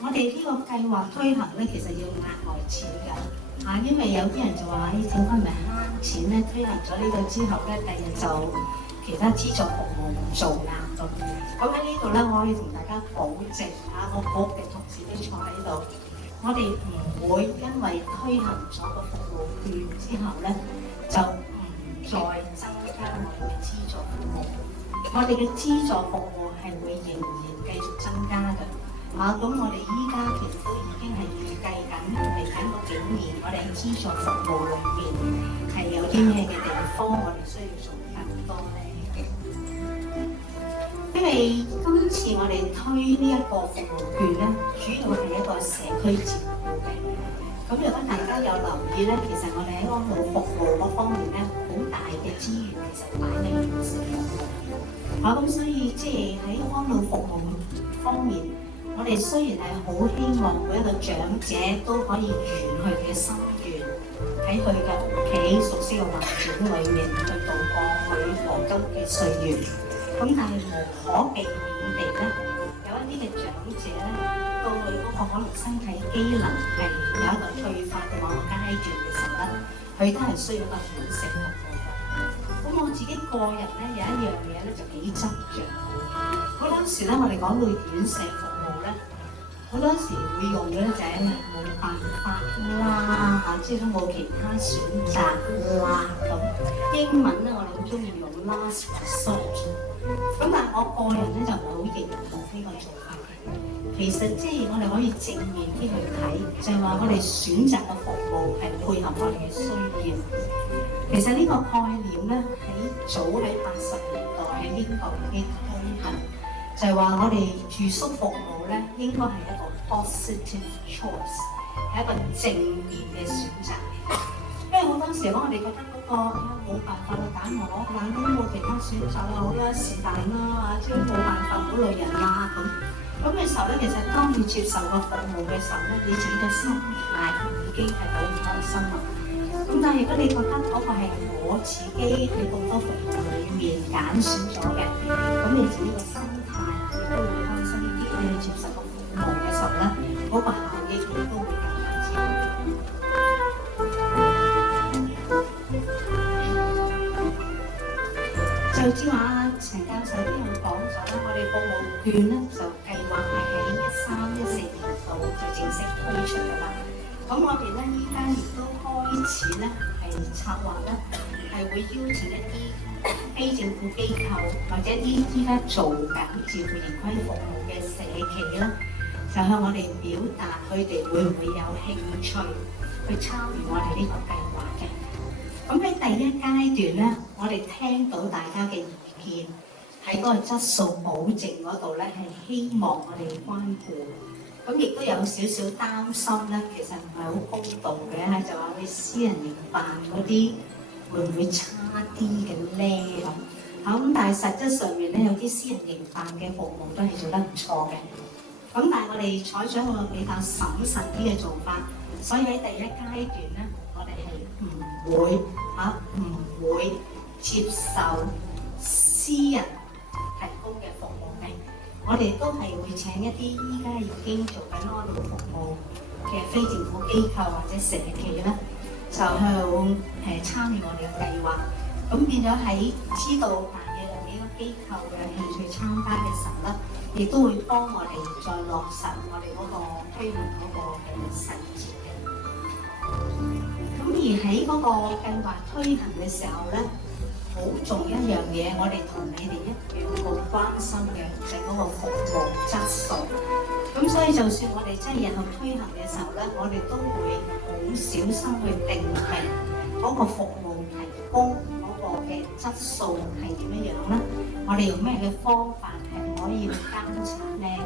我哋呢個計劃推行咧，其實要額外錢㗎。因為有啲人就話：政府咪慳錢咧，推行咗呢個之後咧，第日就其他資助服務唔做啦咁。咁喺呢度咧，我可以同大家保證我局嘅同事都坐喺度，我哋唔會因為推行咗個服務券之後咧，就唔再增加我哋嘅資助服務。我哋嘅資助服務係會仍然繼續增加嘅。咁我哋依家其實都已經係預計緊嚟緊嗰幾年，我哋喺資助服務裏邊係有啲咩嘅地方，我哋需要做更多咧。因為今次我哋推呢一個服務券咧，主要係一個社區照顧嘅。咁如果大家有留意咧，其實我哋喺安老服務嗰方面咧，好大嘅資源其實擺喺院舍服務。咁所以即係喺安老服務方面，我哋雖然係好希望每一個長者都可以圓佢嘅心願，喺佢嘅屋企熟悉嘅環境裏面去度過佢黃金嘅歲月。咁但係無可避免地咧，有一啲嘅長者咧，到佢嗰個可能身體機能係有一個退化嘅某個階段嘅時候咧，佢都係需要個院舍服務。咁我自己個人咧有一樣嘢咧就幾執着。好多時咧，我哋講到院舍服務咧，好多時會用嘅咧就係冇辦法啦，即係都冇其他選擇啦咁。英文咧我哋好中意用 last resort。咁但係我我個人咧就唔係好認同呢個做法嘅。其實即係我哋可以正面啲去睇，就係話我哋選擇嘅服務係配合我哋嘅需要。其實呢個概念咧早喺80年代喺英國已經推行，就係話我哋住宿服務咧應該係一個 positive choice， 係一個正面嘅選擇。因為好多時候我哋覺得冇辦法去揀我，咁冇其他選擇就好啦，是但啦，即係冇辦法好累人啦咁嘅時候咧，其實當你接受個服務嘅時候咧，你自己嘅心態已經係好唔開心啦。咁但係如果你覺得嗰個係我自己喺咁多服務裏面揀選咗嘅，咁你自己嘅心態亦都會開心啲。你去接受個服務嘅時候咧，嗰個效益亦都會更加之好。就之話陳教授呢度講咗啦，我哋服務券咧就計劃係喺13-14年度就正式推出㗎啦。咁我哋咧依家亦都開始咧係策劃咧，係會邀請一啲非政府機構或者啲依家做緊照顧盈虧服務嘅社企啦，就向我哋表達佢哋會唔會有興趣去參與我哋呢個計劃嘅。咁喺第一階段咧，我哋聽到大家嘅意見，喺嗰個質素保證嗰度咧，係希望我哋關顧。咁亦都有少少擔心咧，其實唔係好公道嘅，就話你私人營辦嗰啲會唔會差啲嘅咧咁。咁但係實質上面咧，有啲私人營辦嘅服務都係做得唔錯嘅。咁但係我哋採取一個比較審慎啲嘅做法，所以喺第一階段咧，我哋係唔會接受私人提供嘅服務嘅。我哋都係會請一啲依家已經做緊安老服務嘅非政府機構或者社企咧，就向參與我哋嘅計劃。咁變咗喺知道大約有幾個機構嘅興趣參加嘅時候咧，亦都會幫我哋再落實我哋嗰個推行嗰個嘅細節嘅。咁而喺嗰個計劃推行嘅時候咧，好重要一樣嘢，我哋同你哋一樣好關心嘅就係嗰個服務質素。咁所以就算我哋真係日後推行嘅時候咧，我哋都會好小心去定明嗰個服務提供嗰個嘅質素係點樣樣咧？我哋用咩嘅方法係可以去監察咧？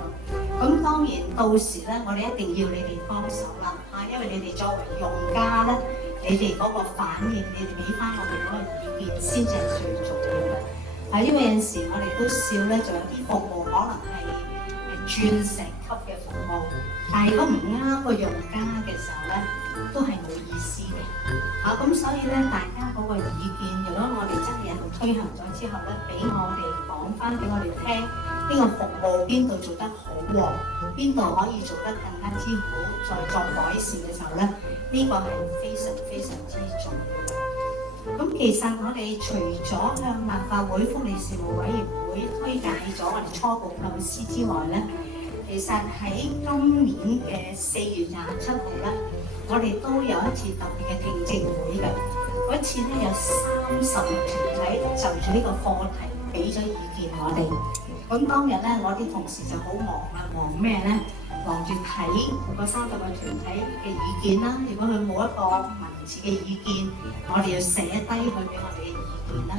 咁當然到時咧，我哋一定要你哋幫手啦嚇，因為你哋作為用家咧，你哋嗰個反應，你哋俾翻我哋嗰個意見先至係最重要嘅。因為有陣時我哋都笑咧，就有啲服務可能係鑽石級嘅服務，但係如果唔啱個用家嘅時候咧，都係冇意思嘅。咁所以咧，大家嗰個意見，如果我哋真係日後推行咗之後咧，俾我哋講翻俾我哋聽，呢個服務邊度做得好喎，邊度可以做得更加之好，再作改善嘅時候咧，呢個係非常非常之重要嘅。咁其實我哋除咗向立法會福利事務委員會推介咗我哋初步構思之外咧，其實喺今年嘅4月27號咧，我哋都有一次特別嘅聽證會嘅。嗰次咧有30個團體就住呢個課題俾咗意見我哋。咁當日咧，我啲同事就好忙啦，忙咩咧？忙住睇嗰30個團體嘅意見啦。如果佢冇一個文字嘅意見，我哋要寫低佢俾我哋嘅意見啦。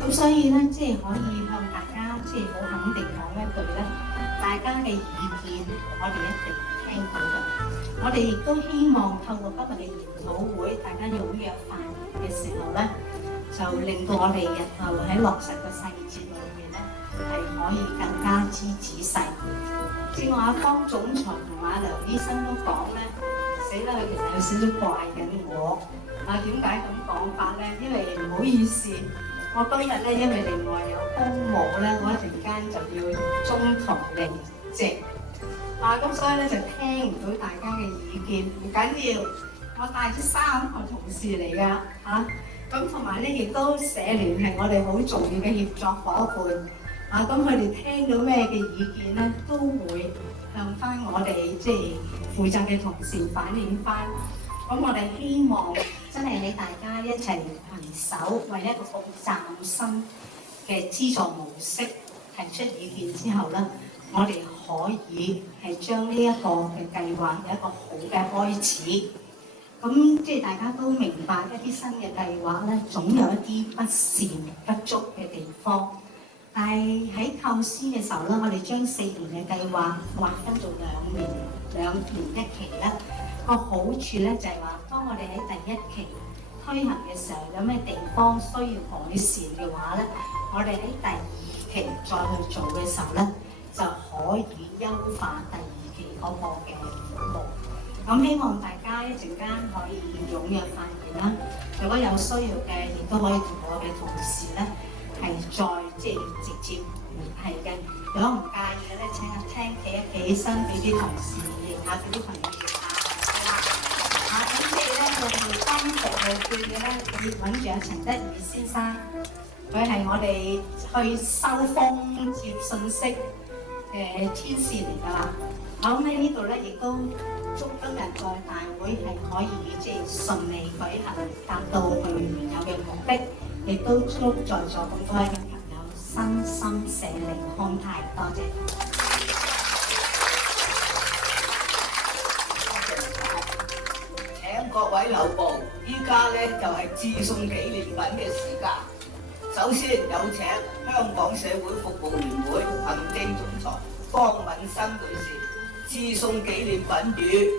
咁所以咧，即係可以向大家即係好肯定講一句咧，大家嘅意見我哋一定聽到嘅。我哋亦都希望透過今日嘅研討會，大家踴躍發言嘅時候咧，就令到我哋日後喺落實嘅細節裏面咧，係可以更加之仔細。正話阿方總裁同阿梁醫生都講咧，死啦！佢其實有少少怪緊我。點解咁講法咧？因為唔好意思，我今日咧因為另外有公務咧，我一陣間就要中途離席。咁所以咧就聽唔到大家嘅意見，唔緊要，我帶咗3個同事嚟㗎嚇。咁同埋咧亦都社聯係我哋好重要嘅協作伙伴。咁佢哋聽到咩嘅意見咧，都會向翻我哋即係負責嘅同事反映翻。咁我哋希望真係喺大家一齊攜手，為一個咁嶄新嘅資助模式提出意見之後咧，我哋可以係將呢一個嘅計劃有一個好嘅開始。咁即係大家都明白一啲新嘅計劃咧，總有一啲不善不足嘅地方。但係喺構思嘅時候咧，我哋將4年嘅計劃劃分做2年一期咧。個好處咧就係話，當我哋喺第1期推行嘅時候，有咩地方需要改善嘅話咧，我哋喺第2期再去做嘅時候咧，就可以優化第2期嗰個嘅服務。咁希望大家一陣間可以踴躍發言啦。如果有需要嘅，亦都可以同我嘅同事咧係再直接聯繫嘅。如果唔介意嘅咧，請阿聽企起身俾啲同事認下，俾啲朋友認下。咁我哋當服務券嘅咧，要揾住阿陳德義先生，佢係我哋去收風接信息嘅天使嚟㗎啦。好，喺呢度咧，亦都祝今日個大會係可以順利舉行，達到佢原有嘅目的。亦都祝在座咁多位嘅朋友身心社靈康泰，多謝。請各位留步，依家咧就係致送紀念品嘅時間。首先有請香港社會服務聯會行政總裁方敏新女士致送紀念品予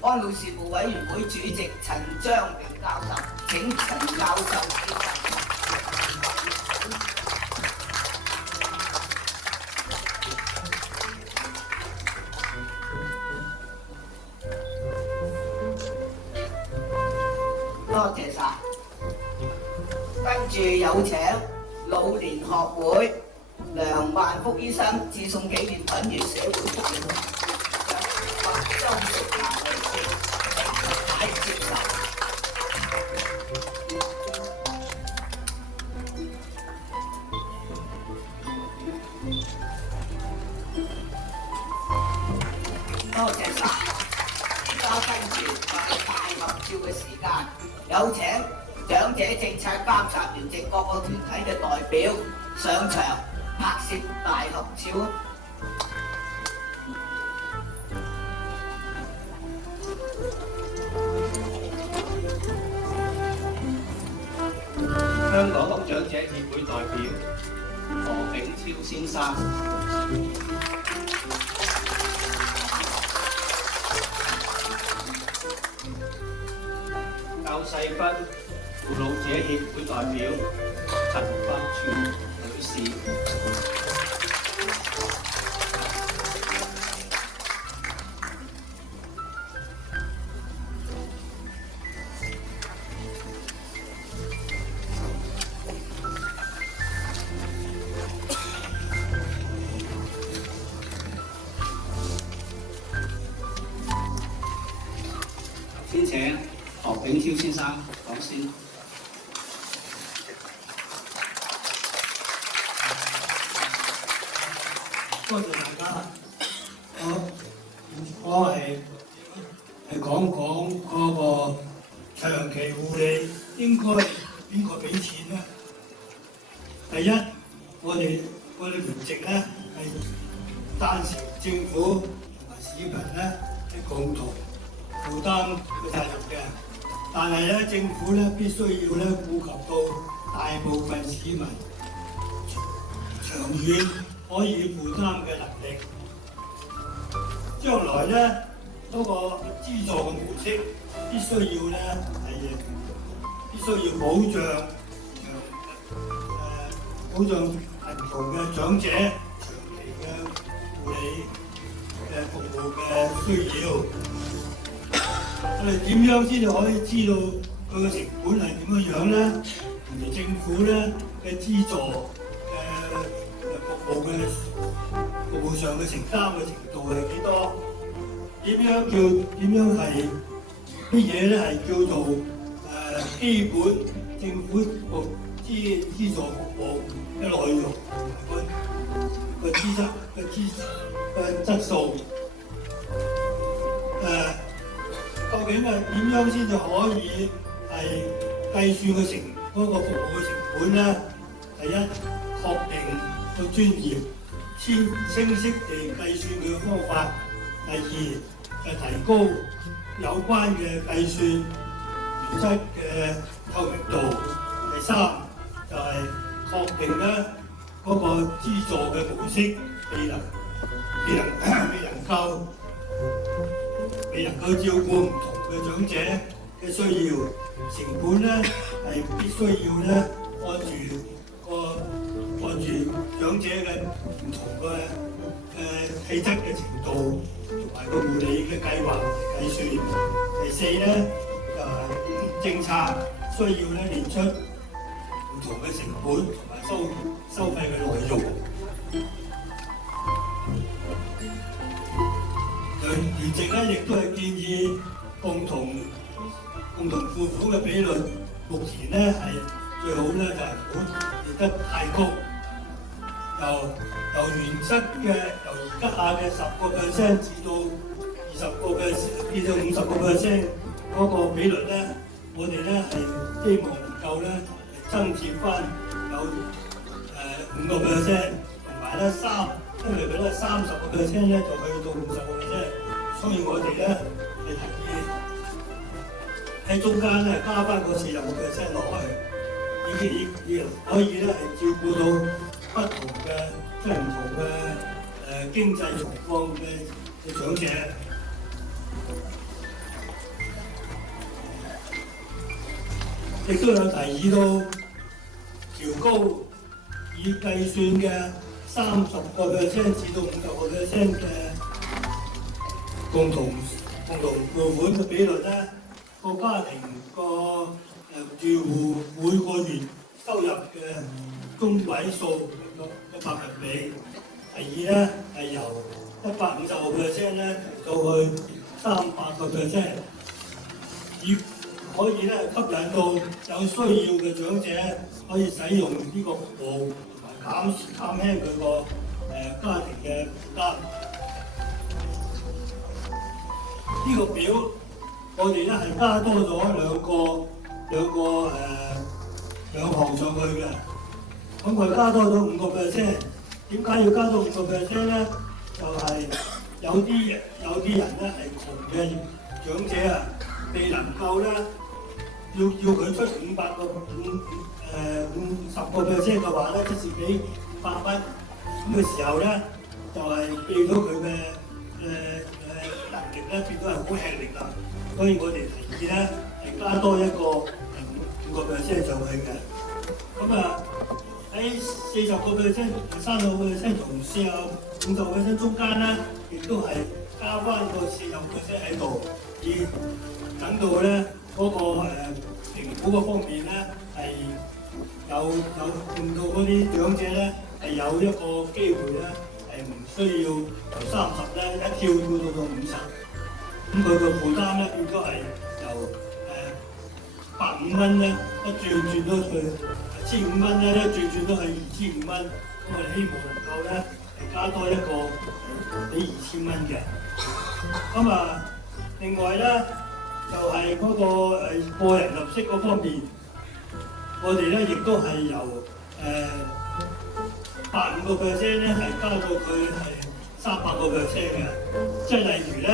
安老事務委員會主席陳章明教授。請陳教授指揮。多謝晒。跟住有請老年學會梁萬福醫生致送紀念品予社會福利局周淑霞女士，請接受。多謝晒。依家跟住係大合照嘅時間，有請長者政策監察聯席各個團體嘅代表上場拍攝大合照啊！香港長者協會代表何炳超先生。較世斌護老者協會代表陳北全女士。先請何炳超先生講先。多謝大家。我係講嗰個長期護理應該邊個俾錢咧？第一，我哋聯席咧係贊成政府同埋市民咧係共同負擔個責任嘅，但係咧政府咧必須要咧顧及到大部分市民長遠可以負擔嘅能力。將來咧嗰個資助嘅模式必須要咧必須要保障貧窮嘅長者長期嘅護理嘅服務嘅需要。我哋點樣先至可以知道佢嘅成本係點樣樣咧？同埋政府咧嘅資助服務上嘅承擔嘅程度係幾多？點樣係乜嘢咧？係叫做基本政府資助服務嘅內容個質素。究竟係點樣先至可以係計算嗰個服務嘅成本咧？第一，確定個專業，清晰地計算佢嘅方法。第二就提高有關嘅計算原則嘅透明度。第三就係確定咧嗰個資助嘅模式未能夠照顧唔同嘅長者嘅需要，成本咧係必須要咧按住長者嘅唔同嘅氣質嘅程度同埋個護理嘅計劃嚟計算。第四咧就係政策需要咧列出唔同嘅成本同埋收費嘅內容。聯席咧亦都係建議共同付款嘅比率，目前咧係最好咧就係唔好列得太高，由原則嘅由而家嘅10%至到20%至到50%嗰個比率咧，我哋咧係希望能夠咧增設翻有5%，同埋咧因為佢咧30%咧就去到50%。所以我哋咧係提議喺中間咧加翻個40%落去，以可以咧係照顧到不同嘅唔同嘅經濟狀況嘅長者。亦都有提議到調高以計算嘅30%至到50%嘅共同付款嘅比率咧，個家庭個住戶每個月收入嘅中位數嘅百分比。第二咧係由150%咧到去300%，以可以咧吸引到有需要嘅長者可以使用呢個服務，同埋減輕佢個家庭嘅負擔。呢個表我哋咧係加多咗兩項上去嘅，咁佢加多咗5%。點解要加多5%咧？就係有啲人咧係窮嘅長者啊，未能夠咧要佢出50%嘅話咧，即是俾500蚊咁嘅時候咧，就係俾到佢嘅能力咧變咗係好吃力啦，所以我哋提議咧係加多一個5% 上去嘅。咁啊喺40%、30%同50% 中間咧，亦都係加翻個40%喺度，以等到咧嗰個評估嗰方面咧係有令到嗰啲長者咧係有一個機會咧。唔需要由30咧一跳到50，咁佢個負擔咧變咗係由150蚊咧一轉咗去1500蚊咧，一轉咗去2500蚊，咁我哋希望能夠咧係加多一個俾2000蚊嘅。咁啊，另外咧就係嗰個個人入息嗰方面，我哋咧亦都係由85%咧係加到佢係300%嘅，即係例如咧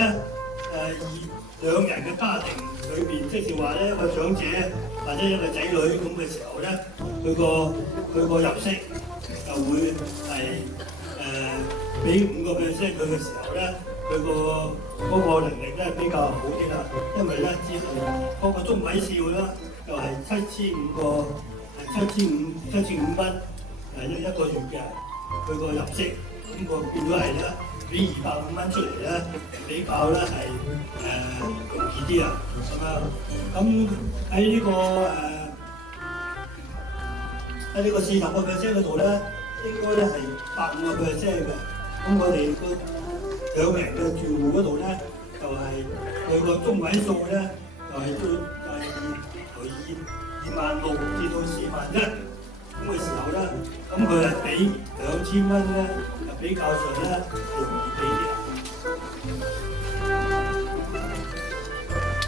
2人嘅家庭裏邊，即是話咧一個長者或者一個仔女咁嘅時候咧，佢個入息就會係俾5%佢嘅時候咧，佢嗰個能力咧比較好啲啦，因為咧只係嗰個中位數啦，就係7500蚊。一個月嘅佢個入息，咁個變咗係咧，俾250蚊出嚟咧，比較咧係容易啲啊，咁樣。咁喺呢個40%嗰度咧，應該咧係85%嘅。咁我哋個2人嘅住戶嗰度咧，就係佢個中位數咧，就係由26000至到41000。咁嘅時候咧，咁佢係俾2000蚊咧，就比較上咧係容易俾啲。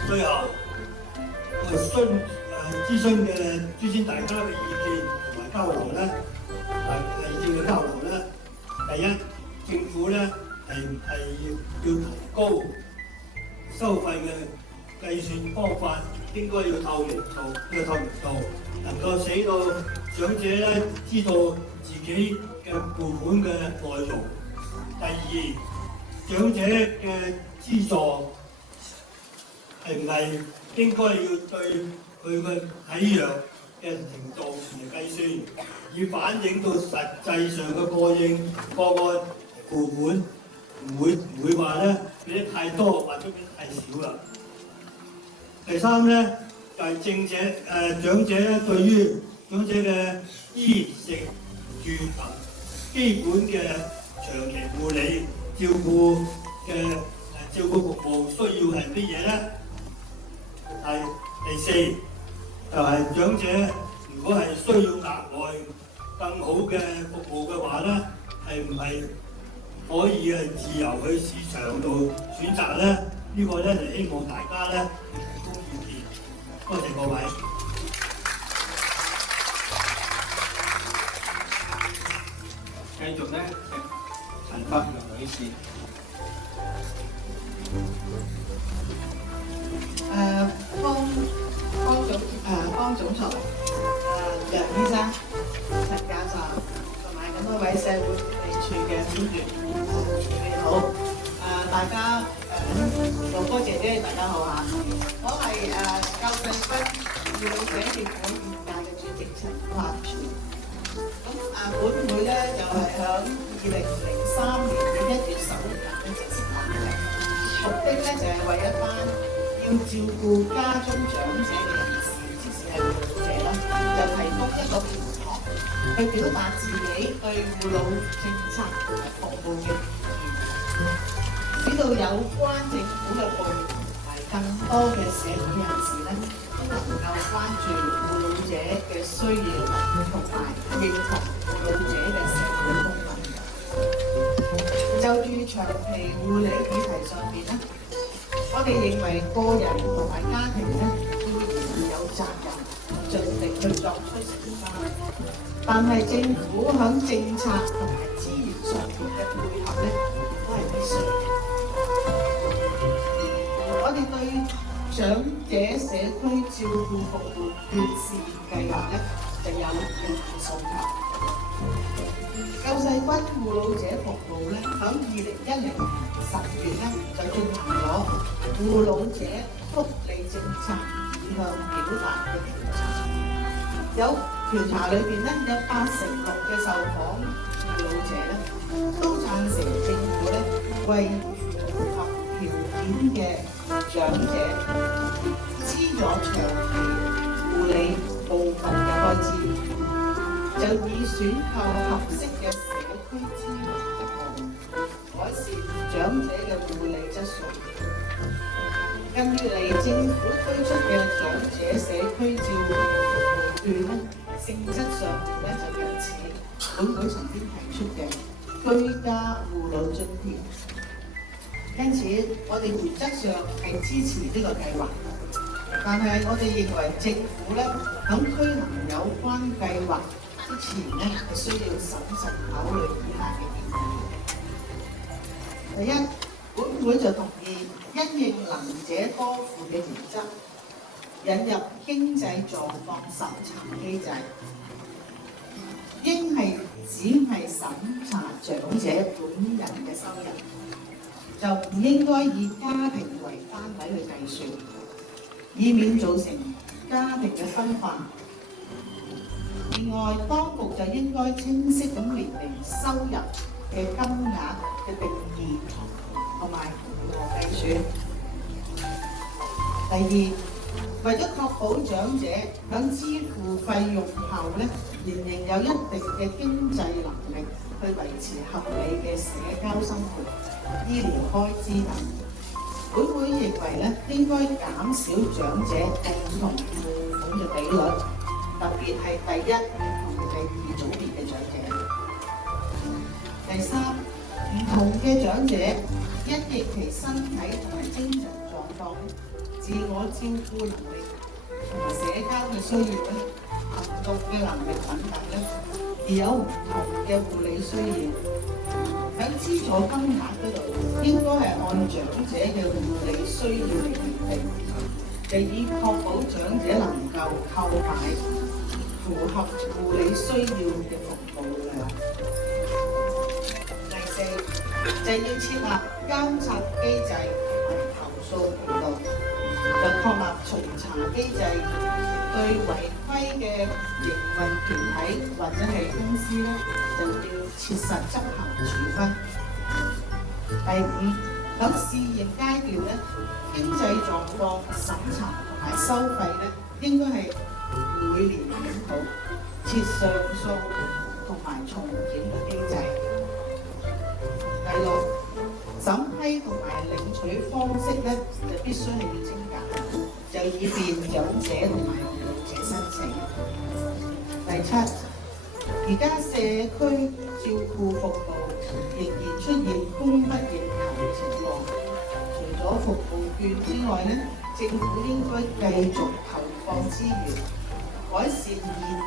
最後，我哋諮詢大家嘅意見同埋交流咧，意見嘅交流咧，第一，政府咧係要提高收費嘅計算方法，應該要透明度，能夠使到長者咧知道自己嘅付款嘅內容。第二，長者嘅資助係唔係應該要對佢嘅體弱嘅程度嚟計算，以反映到實際上嘅個案付款，唔會話咧俾得太多或者俾得太少啦。第三咧就係長者咧對於長者嘅衣食住行基本嘅長期護理照顧服務需要係乜嘢咧？第四就係長者如果係需要額外更好嘅服務嘅話咧，係唔係可以係自由去市場度選擇咧？呢個咧就希望大家咧提供意見。多謝各位。繼續咧，陳柏陽女士。方總裁、梁醫生、陳教授同埋咁多位社會福利署嘅官員，你哋好。大家哥哥姐姐大家好嚇，我係救世軍護老者協會業界嘅主席陳柏全。咁本會咧就係響2003年嘅1月11日咧正式誕生，目的咧就係為一班要照顧家中長者嘅人士，即使係護老者啦，就提供一個平台去表達自己對護老政策同埋服務嘅意見，使到有關政府嘅部門同埋更多嘅社會人士咧，都能夠關注護老者嘅需要，同埋認同護老者嘅社會功能。就住長期護理議題上邊咧，我哋認為個人同埋家庭咧，固然有責任盡力去作出承擔，但係政府響政策同埋資源上邊嘅配合咧，都係必須嘅。我哋對長者社區照顧服務券試計劃咧，就有一個訴求。救世軍護老者服務咧，響2010年10月咧就進行咗護老者福利政策意向表達嘅調查。有調查裏邊咧，有86%嘅受訪護老者咧都贊成政府咧為符合條件嘅長者資助長期護理部分嘅開支。就以選購合適嘅社區支援服務，改善長者嘅護理質素。近月嚟，政府推出嘅長者社區照顧服務券咧，性質上咧就近似本會曾經提出嘅居家護老津貼。因此，我哋原則上係支持呢個計劃，但係我哋認為政府咧響推行有關計劃之前咧，係需要審慎考慮以下嘅建議。第一，本會就同意因應能者多付嘅原則，引入經濟狀況審查機制，應係只係審查長者本人嘅收入，就唔應該以家庭為單位去計算，以免造成家庭嘅分化。另外，當局就應該清晰咁列明收入嘅金額嘅定義同埋如何計算。第二，為咗確保長者響支付費用後咧，仍然有一定嘅經濟能力去維持合理嘅社交生活、醫療開支等，本會認為咧應該減少長者共同付款嘅比率。特別係第一同埋第二組別嘅長者。第三，唔同嘅長者因應其身體同埋精神狀況、自我照顧能力同埋社交嘅需要咧、行動嘅能力等等咧，而有唔同嘅護理需要。資助金額嗰度應該係按長者嘅護理需要嚟決定，就以確保長者能夠購買符合護理需要嘅服務量。第四，就要設立監察機制同埋投訴渠道，就確立巡查機制，對違規嘅營運團體或者係公司咧，就要切實執行處分。第五，喺試驗階段咧，經濟狀況審查同埋收費咧，應該係每年檢討，設上訴同埋重檢嘅機制。第六，審批同埋領取方式咧，就必須係要精簡，就以便長者同埋護老者申請。第七，而家社區照顧服務仍然出現供不應求嘅情況，除咗服務券之外咧，政府應該繼續投放資源，改善現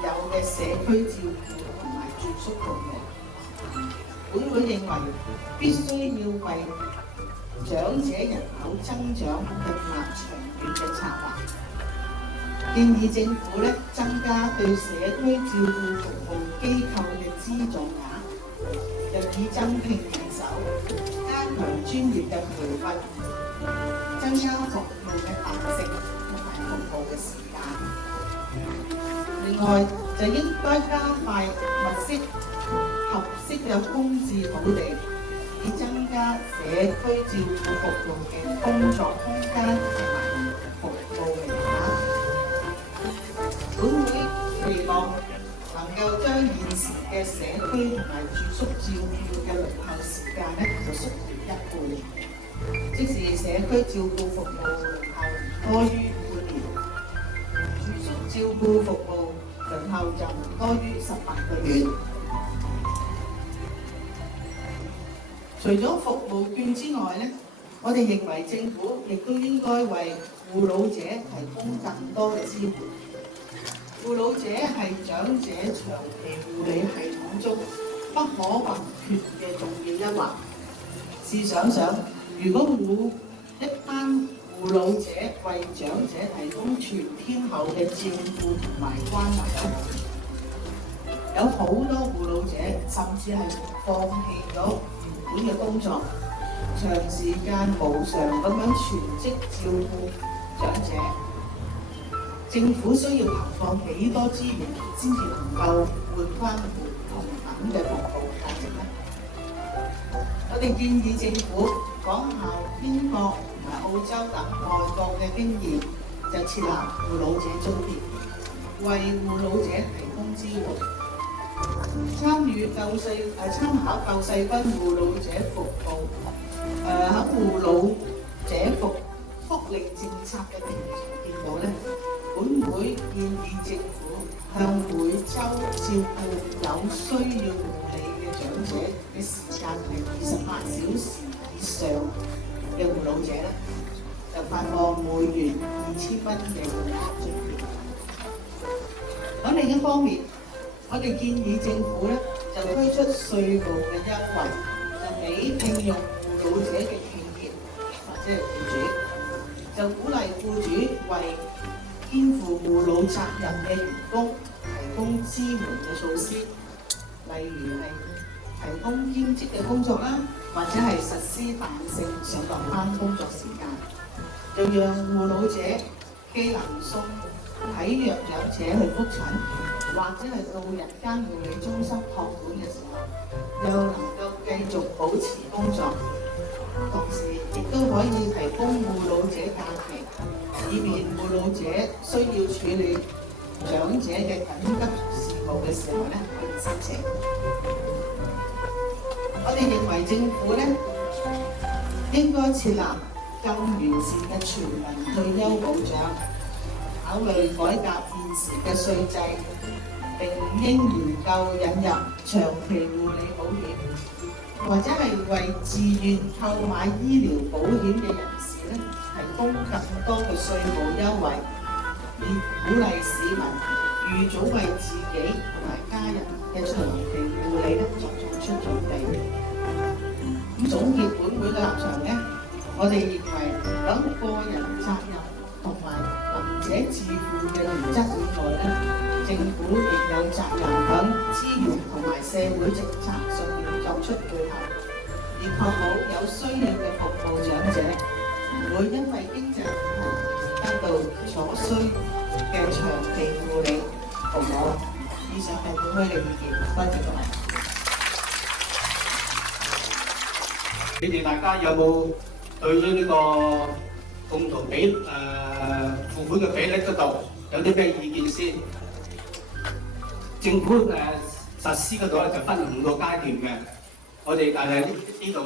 有嘅社區照顧同埋住宿服務。本會認為必須要為長者人口增長訂立長遠嘅策略，建議政府咧增加對社區照顧服務機構嘅資助額，又以增聘人手、加強專業嘅培訓、增加服務嘅彈性同埋服務嘅時間。另外，就應該加快物色合適嘅空置土地，以增加社區照顧服務嘅工作空間同埋服務名額。本會期望能夠將現時嘅社區同埋住宿照顧嘅輪候時間咧，就縮短1半，即是社區照顧服務輪候多於半年，住宿照顧服務輪候就唔多於18個月。除咗服務券之外咧，我哋認為政府亦都應該為護老者提供更多嘅支援。護老者係長者長期護理系統中不可或缺嘅重要一環。試想想，如果冇一班護老者為長者提供全天候嘅照顧同埋關懷，有好多護老者甚至係放棄咗本嘅工作，長時間無償咁樣全職照顧長者，政府需要投放幾多資源先至能夠換翻同等嘅服務價值呢？我哋建議政府仿效英國同埋澳洲等外國嘅經驗，就設立護老者津貼，為護老者提供支援。參考救世軍護老者服務，喺護老者福利政策嘅調查見到咧，本會建議政府向每週照顧有需要護理嘅長者嘅時間係28小時以上嘅護老者咧，就發放每月2000蚊嘅護老津貼。喺另一方面，我哋建議政府咧就推出稅務嘅優惠，就俾聘用護老者嘅企業或者係僱主，就鼓勵僱主為肩負護老責任嘅員工提供支援嘅措施，例如係提供兼職嘅工作啦，或者係實施彈性上落班工作時間，就讓護老者既能送體弱長者去覆診，或者係到日間護理中心託管嘅時候，又能夠繼續保持工作，同時亦都可以提供護老者假期，以便護老者需要處理長者嘅緊急事務嘅時候咧，可以申請。我哋認為政府咧應該設立更完善嘅全民退休保障，考慮改革現時嘅稅制，並應研究引入長期護理保險，或者係為自願購買醫療保險嘅人士咧提供更多嘅稅務優惠，以鼓勵市民預早為自己同埋家人嘅長期護理咧作出準備。總結本會嘅立場咧，我哋認為喺個人責任同埋能者自負嘅原則以外咧，政府亦有責任喺資源同埋社會政策上面作出配合，以確保有需要嘅服務長者唔會因為經濟問題得到所需嘅長期護理服務。以上係本會嘅意見，多謝各位。你哋大家有冇對於呢個共同付款嘅比例嗰度有啲咩意見先？政府實施嗰度咧就分5個階段嘅，我哋但係呢度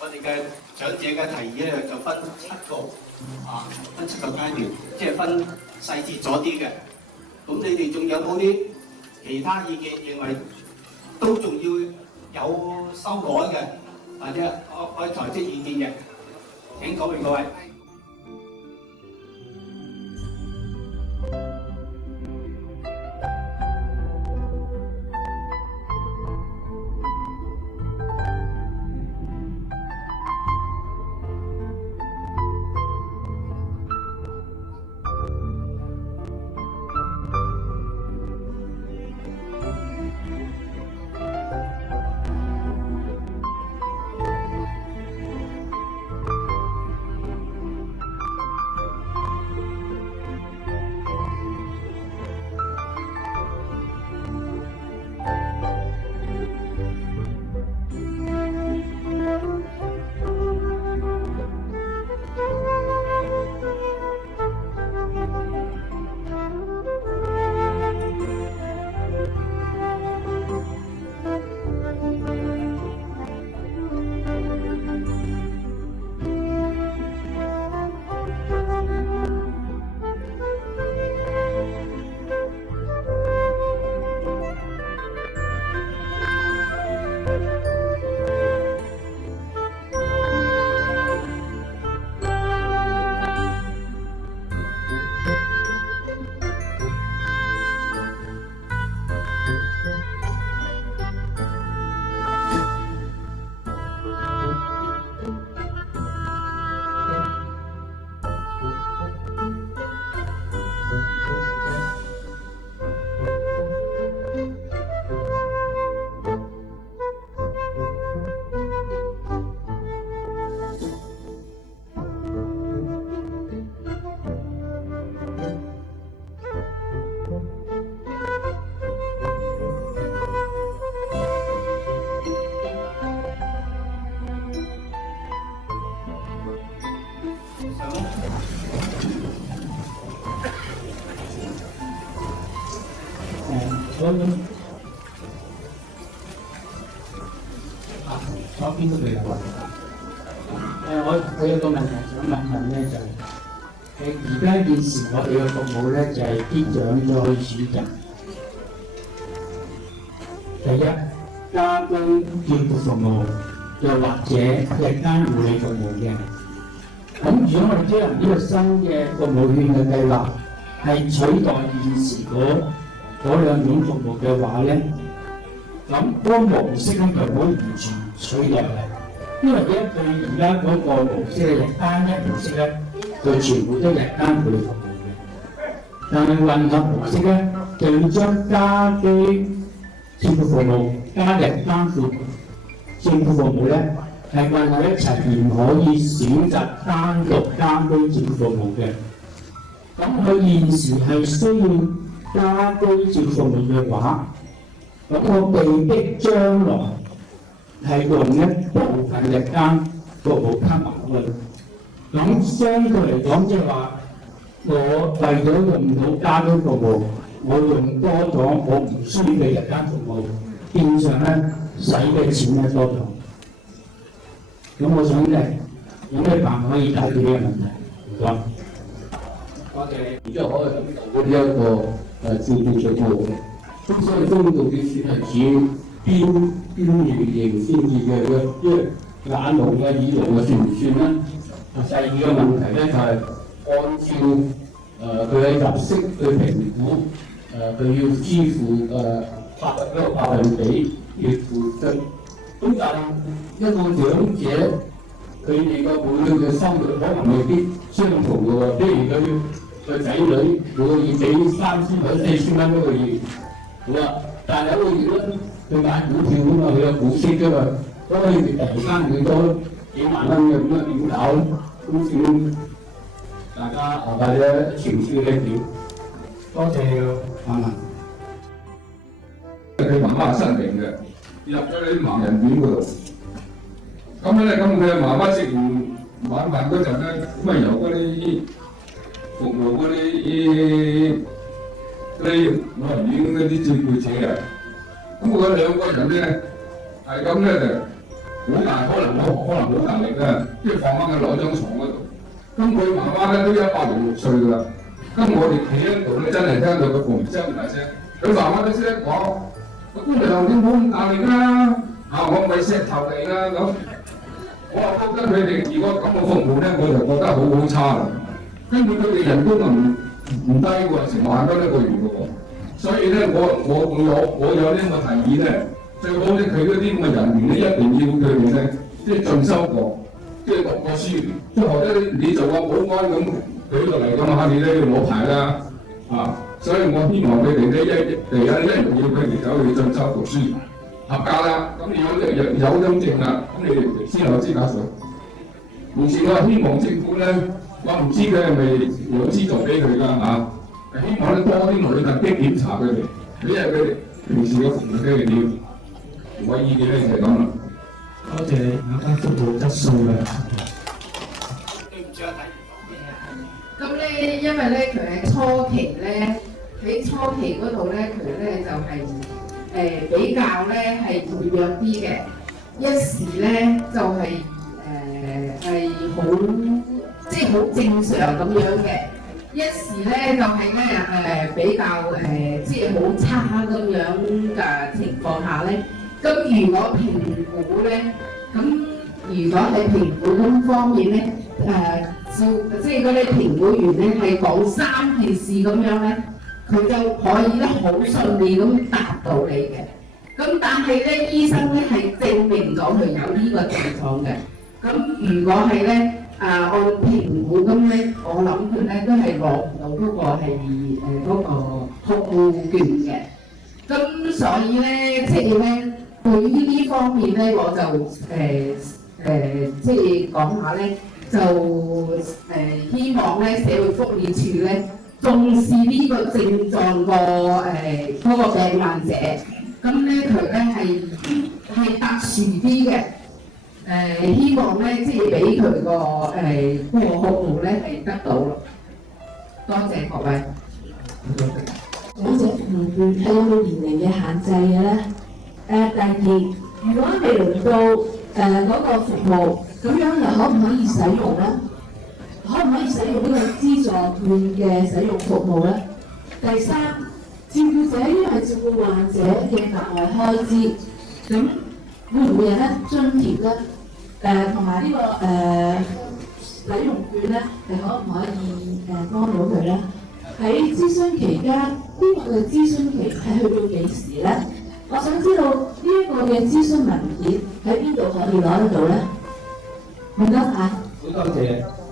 我哋嘅長者嘅提議咧就分7個分7個階段，即係分細節咗啲嘅。咁你哋仲有冇啲其他意見認為都仲要有修改嘅？或者可以提出意見嘅，請講明各位。左邊都未有。我有個問題想問咧，就係而家現時我哋嘅服務咧，就係啲長者去選擇。第一，家居照顧服務，又或者日間護理服務嘅。咁如果我哋推行呢個新嘅服務券嘅計劃，係取代現時嗰兩種服務嘅話咧，咁嗰個模式咧就唔可以完全取代嘅，因為咧佢而家嗰個模式嘅日間模式咧，佢全部都日間護理服務嘅。但係混合模式咧，就要將家居照顧服務加日間照顧服務咧，係混合一齊，唔可以選擇單獨家居照顧服務嘅。咁佢現時係需要家居照顧服務嘅話，咁我被逼將來係用一部分日間服務加埋去。咁相對嚟講，即係話我為咗用到家居服務，我用多咗，我唔需要嘅日間服務，變相咧使嘅錢咧多咗。咁我想咧有咩辦法可以解決呢個問題？唔該。我哋然之後可以感受到呢一個照顧服務嘅。咁所以中度嘅算係指邊緣型先至嘅，因為眼聾嘅、耳聾嘅算唔算咧？第二個問題咧就係按照佢嘅入息去評估，佢要支付100%嘅付出咁但係一個長者，佢哋個每個嘅生活可能未必相同嘅喎。譬如佢個仔女每個月俾3000或者4000蚊一個月，好啊，但係一個月咧，佢買股票啊嘛，佢有股息㗎嘛，咁佢哋突然間佢多幾萬蚊嘅咁啊點搞咧？咁算大家或者情緒咧點？多謝阿文。佢媽媽係新嚟嘅，入咗啲盲人院嗰度。咁咧，咁佢媽媽食完晚飯嗰陣咧，咁啊由嗰啲服務嗰啲老人院嗰啲照顧者啊，咁嗰兩個人咧係咁咧就好大，可能好大力嘅，即係放翻佢落張床嗰度。咁佢媽媽咧都106歲㗎啦。咁我哋企喺度咧，真係聽到佢嘣聲大聲，佢媽媽都識得講。姑娘你冇咁大力啦，我唔係石頭嚟啦咁。我話覺得佢哋如果咁嘅服務咧，我就覺得好差啦。根本佢哋人工唔低喎，成萬蚊一個月嘅喎。所以咧，我有呢個提議咧，最好咧佢嗰啲咁嘅人員咧，一定要佢哋咧，即係進修過，即係讀過書，即係或者你做個保安咁，佢落嚟咁下你咧要攞牌啦，啊！所以我希望佢哋咧一定要佢哋走去進修讀書，合格啦，咁你有陰證啦，咁你哋先有資格上。同時我希望政府咧，我唔知佢係咪有資助俾佢㗎嚇，希望咧多啲內突擊檢查佢哋，因為佢哋平時嘅服務佢哋要。我意見咧就係咁啦。多謝大家服務質素嘅。對唔住啊，睇唔到。咁咧，因為咧佢喺初期咧，喺初期嗰度咧，佢咧就係、比較咧係活躍啲嘅，一時咧就係好即係好正常咁樣嘅，一時咧就係咧比較即係好差咁樣嘅情況下咧，咁如果評估咧，咁如果喺評估嗰方面咧即係嗰啲評估員咧係講3件事咁樣咧，佢就可以咧好順利咁答到你嘅。咁但係咧，醫生咧係證明咗佢有呢個症狀嘅。咁如果係咧按評估咁咧，我諗佢咧都係攞唔到嗰個係嗰個服務券嘅。咁所以咧，即係咧對於呢方面咧，我就即係講下咧。就希望咧社會福利署咧重視呢個症狀嗰個病患者，咁咧佢咧係特殊啲嘅，希望咧即係俾佢個服務咧係得到咯。多謝各位。長者服務券係有冇年齡嘅限制嘅咧？第二，如果未輪到嗰個服務，咁樣又可唔可以使用咧？可唔可以使用呢個資助券嘅使用服務咧？第三，照顧者因為照顧患者嘅額外開支，咁會唔會有得津貼咧？同埋呢個使用券咧，係可唔可以幫到佢咧？喺諮詢期間，呢個嘅諮詢期係去到幾時咧？我想知道呢一個嘅諮詢文件喺邊度可以攞得到咧？唔該晒。好多謝，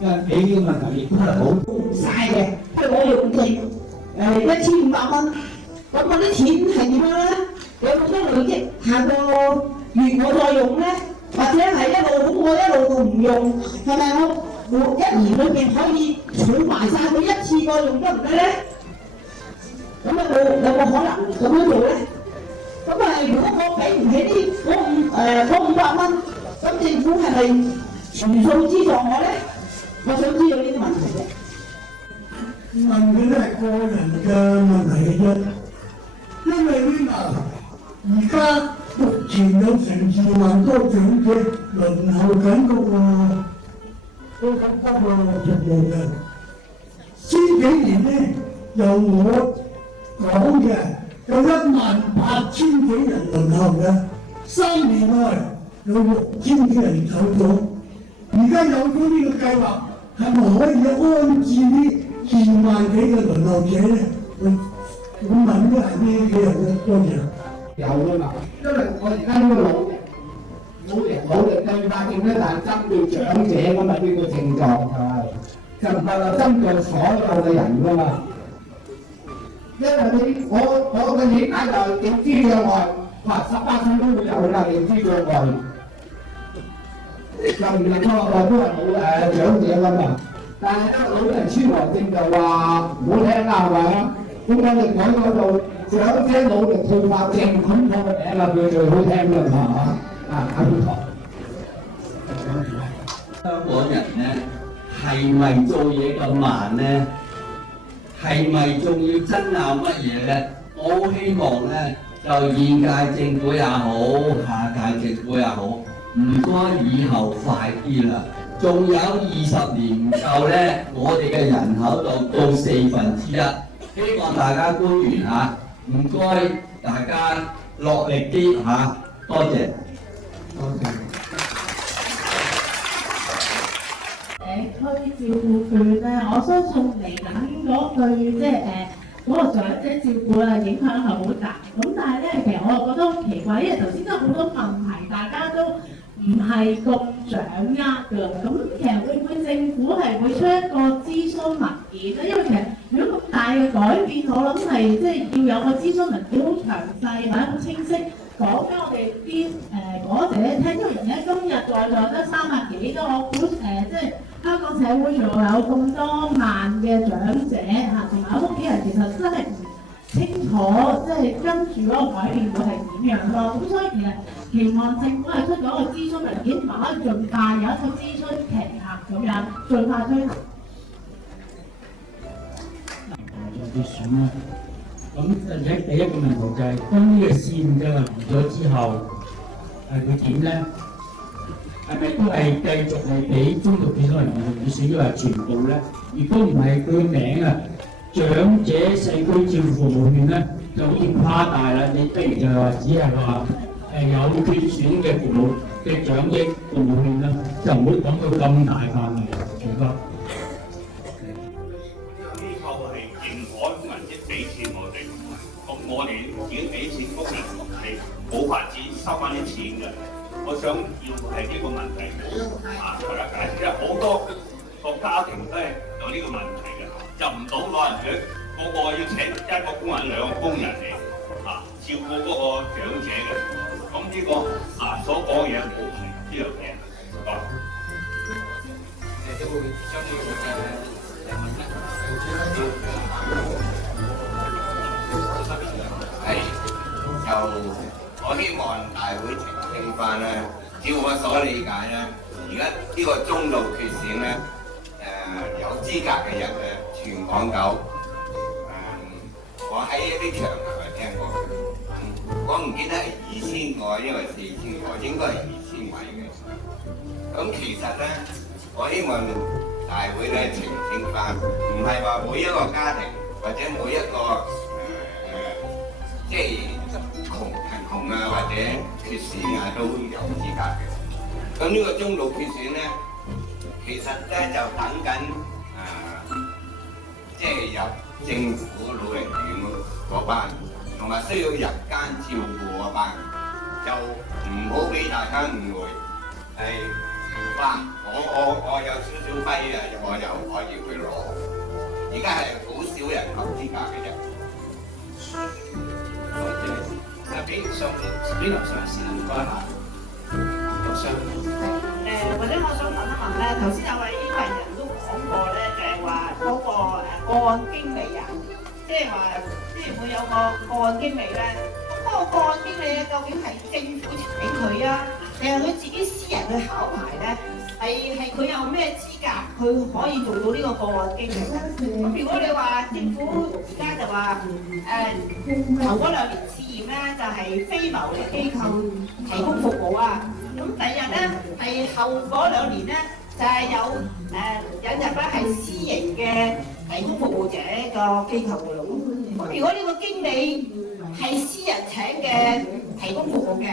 因為你呢個問題亦都係好唔晒嘅，譬如我用嘅1500蚊，咁我啲錢係點樣咧？有冇得累積？下個月我再用咧，或者係我一路都唔用，係咪我1年裏邊可以儲埋晒佢一次過用得唔得咧？咁有冇可能咁樣做咧？咁如果我俾唔起嗰500蚊，咁政府係咪全數資助我咧？我想知道呢啲問題嘅。問嘅都係個人嘅問題嘅啫，因為呢而家目前有成2萬多長者輪候緊嗰個服務嘅。先幾年咧，由我講嘅有18000幾人輪候嘅，3年內有6000幾人走咗。而家有咗呢個計劃，係咪可以安置呢2萬幾嘅輪候者咧？我問都係呢幾人嘅多謝。有啊嘛，因為我而家呢個老人，努力對化症咧，但係針對長者咁啊呢個症狀就唔係話針對所有嘅人㗎嘛。因為我嘅理解就係認知障礙，話18歲都會有啦，認知障礙。就唔係個個都係冇長者㗎嘛。但係咧老人痴呆症就話唔好聽啦，係咪？咁我哋改嗰度長者腦力退化症，咁個名啊叫最好聽啦嘛嚇。阿邊個？香港人咧係咪做嘢咁慢咧？係咪仲要爭拗乜嘢咧？我好希望咧，就現屆政府也好，下屆政府也好，唔該以後快啲啦。仲有20年唔夠咧，我哋嘅人口就到1/4。希望大家官員嚇，唔該大家落力啲嚇，多謝。社區照顧券咧，我相信嚟緊嗰句即係嗰個長者照顧啊，影響係好大。咁但係咧，其實我又覺得好奇怪，因為頭先都好多問題，大家都唔係咁掌握㗎。咁其實會唔會政府係會出一個諮詢文件咧？因為其實如果咁大嘅改變，我諗係即係要有個諮詢文件好詳細或者好清晰講俾我哋啲嗰者聽。因為而家今日在座得300幾個，我估即係香港社會仲有咁多萬嘅長者嚇，同埋屋企人其實真係唔清楚，即係跟住嗰個改變會係點樣咯。咁所以其實期望政府係出咗個諮詢文件，同埋可以盡快有一個諮詢期限咁樣，盡快推行。啲選啦。咁第一個問題就係當呢個線嘅完咗之後，係會點咧？係咪都係繼續係俾中度健康人員選，抑或全部咧？如果唔係佢個名啊，長者社區照顧服務券咧，就好似誇大啦。你不如就係話只係話有缺選嘅服務嘅長者服務券啦，就唔好講到咁大範圍。全哥。機構係認可或者俾錢我哋，咁我哋自己俾錢工人係冇法子收翻啲錢嘅。我想要係呢個問題大家解釋，因為好多個家庭都係有呢個問題嘅，入唔到老人院，個要請1個工人2個工人嚟照顧嗰個長者嘅，咁呢個所講嘅嘢冇係呢樣嘢。你都會將呢個就我希望大會澄清翻咧，照我所理解咧，而家呢個中度缺損咧，有資格嘅人咧，全港9，我喺一啲場合係聽過，我唔記得係2000個，因為4000個，應該係2000位嘅。咁其實咧，我希望大會咧澄清翻，唔係話每一個家庭或者每一個即係貧窮啊或者缺損啊都有資格嘅。咁呢個中度缺損咧，其實咧就等緊即係入政府老人院嗰班，同埋需要日間照顧嗰班，就唔好俾大家誤會係話我有少少跛啊，我又可以去攞。而家係好少人合資格嘅啫。俾上邊樓上先唔該下，樓上。或者我想問一問咧，頭先有位醫病人都講過咧，就係話嗰個個案經理啊，即係話會有個個案經理咧，咁嗰個個案經理咧，究竟係政府請佢啊，定係佢自己私人去考牌咧？係佢有咩資格，佢可以做到呢個個案經理？咁如果你話政府而家就話頭嗰2年試驗咧，就係非牟利機構提供服務啊。咁第二日咧係後嗰2年咧，就係有引入咧係私營嘅提供服務者個機構嘅咯。咁如果呢個經理係私人請嘅提供服務嘅，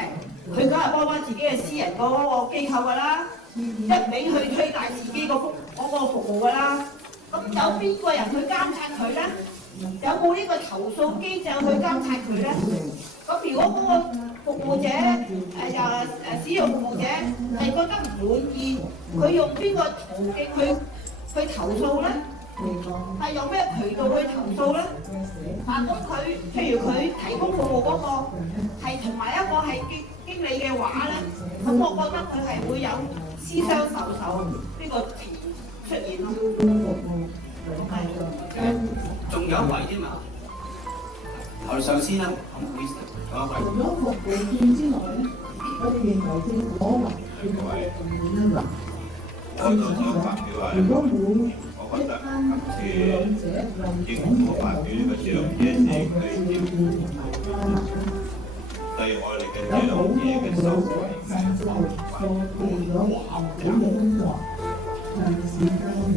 佢梗係幫翻自己嘅私人嗰個機構㗎啦。一味去推介自己個服務㗎啦，咁有邊個人去監察佢咧？有冇呢個投訴機制去監察佢咧？咁如果嗰個服務者使用服務者係覺得唔滿意，佢用邊個途徑去投訴咧？係用咩渠道去投訴咧？咁佢譬如佢提供服務嗰個係同埋一個係經理嘅話咧，咁我覺得佢係會有私相授受呢個詞出現咯。仲有一位添嘛？我哋上先啦，唔好意思，仲有一位。除咗服務券之外咧，我哋認為政府可能我都想發表下，我覺得今次政府發表呢個長者社區照顧服務，對我哋嘅長者嘅收費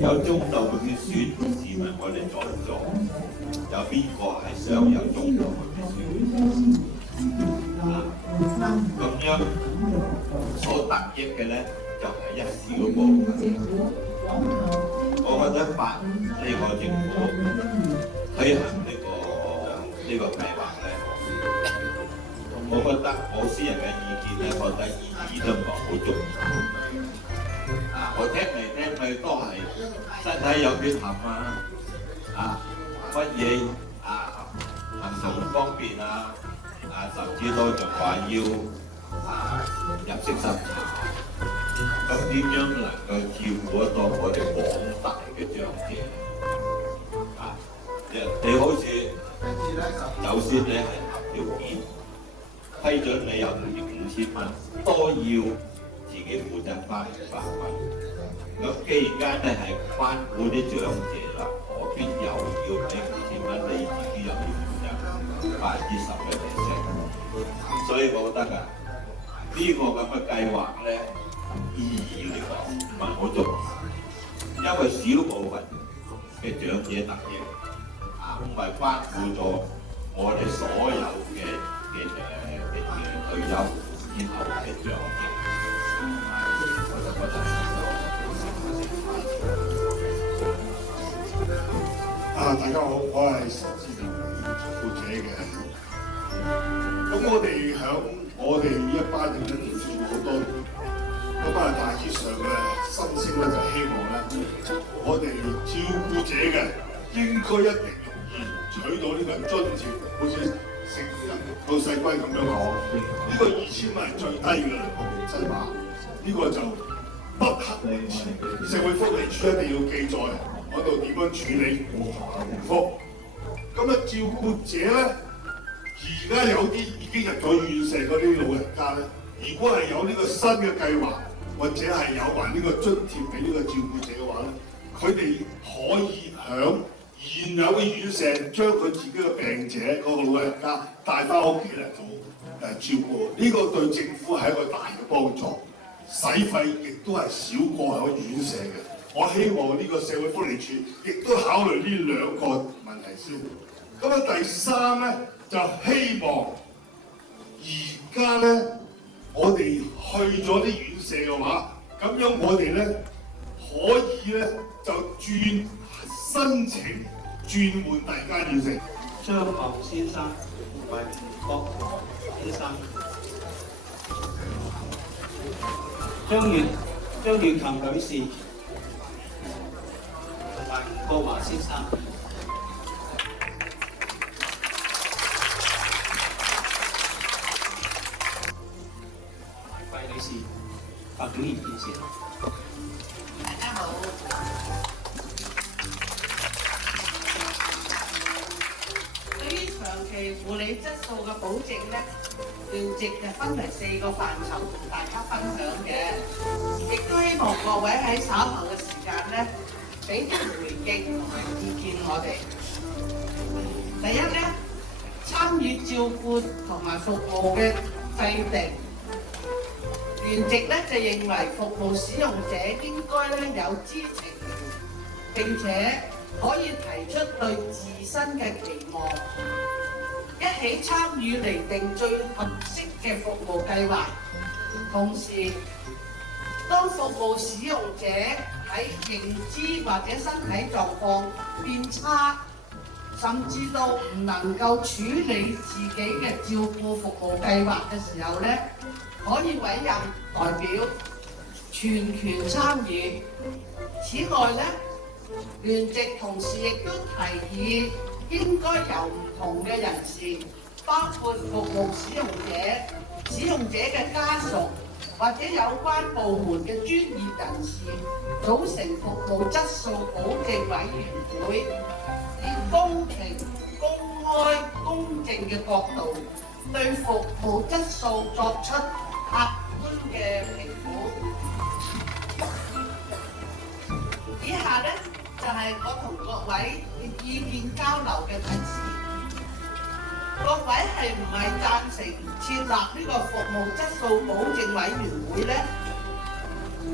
有中度嘅血選，試問我哋在座有邊個係想有中度嘅血選？咁樣所得益嘅咧，就係一小部分。我覺得呢個政府推行呢個計劃咧，我覺得我私人嘅意見咧，覺得意義都唔係好足。我聽嚟聽去都係身體有缺陷乜嘢行動唔方便甚至都仲話要入息審查。咁點樣能夠照顧得到我哋廣大嘅長者？你好似就算你係合條件批准你有5000蚊，都要自己負責翻500蚊。咁既然間你係關顧啲長者啦，何必又要俾5000蚊？你自己又要負責10%？所以我覺得呢個咁嘅計劃咧，意義嚟講唔係好足，因為少部分嘅長者得益，唔係關顧咗我哋所有嘅退休之後嘅長者。我就覺得大家好，我係實踐照顧者嘅。咁我哋呢一班人咧，照顧好多年。咁大致上嘅心聲咧，就希望咧，我哋照顧者嘅應該一定容易取到呢個津貼，好似老細龜咁樣講，呢個2000蚊係最低嘅啦，真話，呢個就不刻連詞，社會福利署一定要記載嗰度點樣處理回覆。咁照顧者咧，而家有啲已經入咗院舍嗰啲老人家咧，如果係有呢個新嘅計劃，或者係有埋呢個津貼俾呢個照顧者嘅話咧，佢哋可以響現有嘅院舍將佢自己嘅病者嗰個老人家帶翻屋企嚟做照顧，呢個對政府係一個大嘅幫助，使費亦都係少過喺院舍嘅。我希望呢個社會福利署亦都考慮呢兩個問題先。咁第三咧就希望而家咧我哋去咗啲院舍嘅話，咁樣我哋咧可以咧就申請轉換第二間院舍。張學先生同埋郭先生，張月琴女士同埋吳國華先生。女士，白景賢女士，大家好。對於長期護理質素嘅保證咧，聯席就分為4個範疇同大家分享嘅，亦都希望各位喺稍後嘅時間咧，俾啲回應同埋意見我哋。第一咧，參與照顧同埋服務嘅制定。聯席咧就認為服務使用者應該咧有知情並且可以提出對自身嘅期望，一起參與釐定最合適嘅服務計劃。同時，當服務使用者喺認知或者身體狀況變差，甚至到唔能夠處理自己嘅照顧服務計劃嘅時候呢，可以委任代表全權參與。此外呢，聯席同時亦都提議應該由唔同嘅人士，包括服務使用者、使用者嘅家屬或者有關部門嘅專業人士組成服務質素保證委員會，以公平、公開、公正嘅角度對服務質素作出客觀嘅評估。以下呢，就係我同各位嘅意見交流嘅提示。各位係唔係贊成設立呢個服務質素保證委員會呢？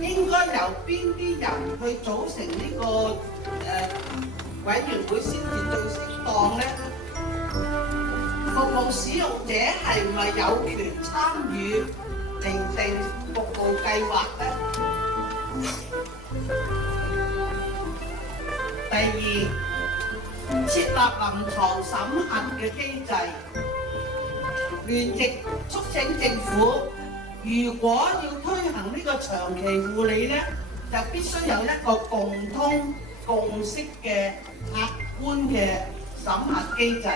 應該由邊啲人去組成呢個委員會先至最適當呢？服務使用者係唔係有權參與訂定服務計劃呢？第二，設立臨床審核嘅機制。聯席促請政府，如果要推行呢個長期護理呢，就必須有一個共通共識嘅客觀嘅審核機制。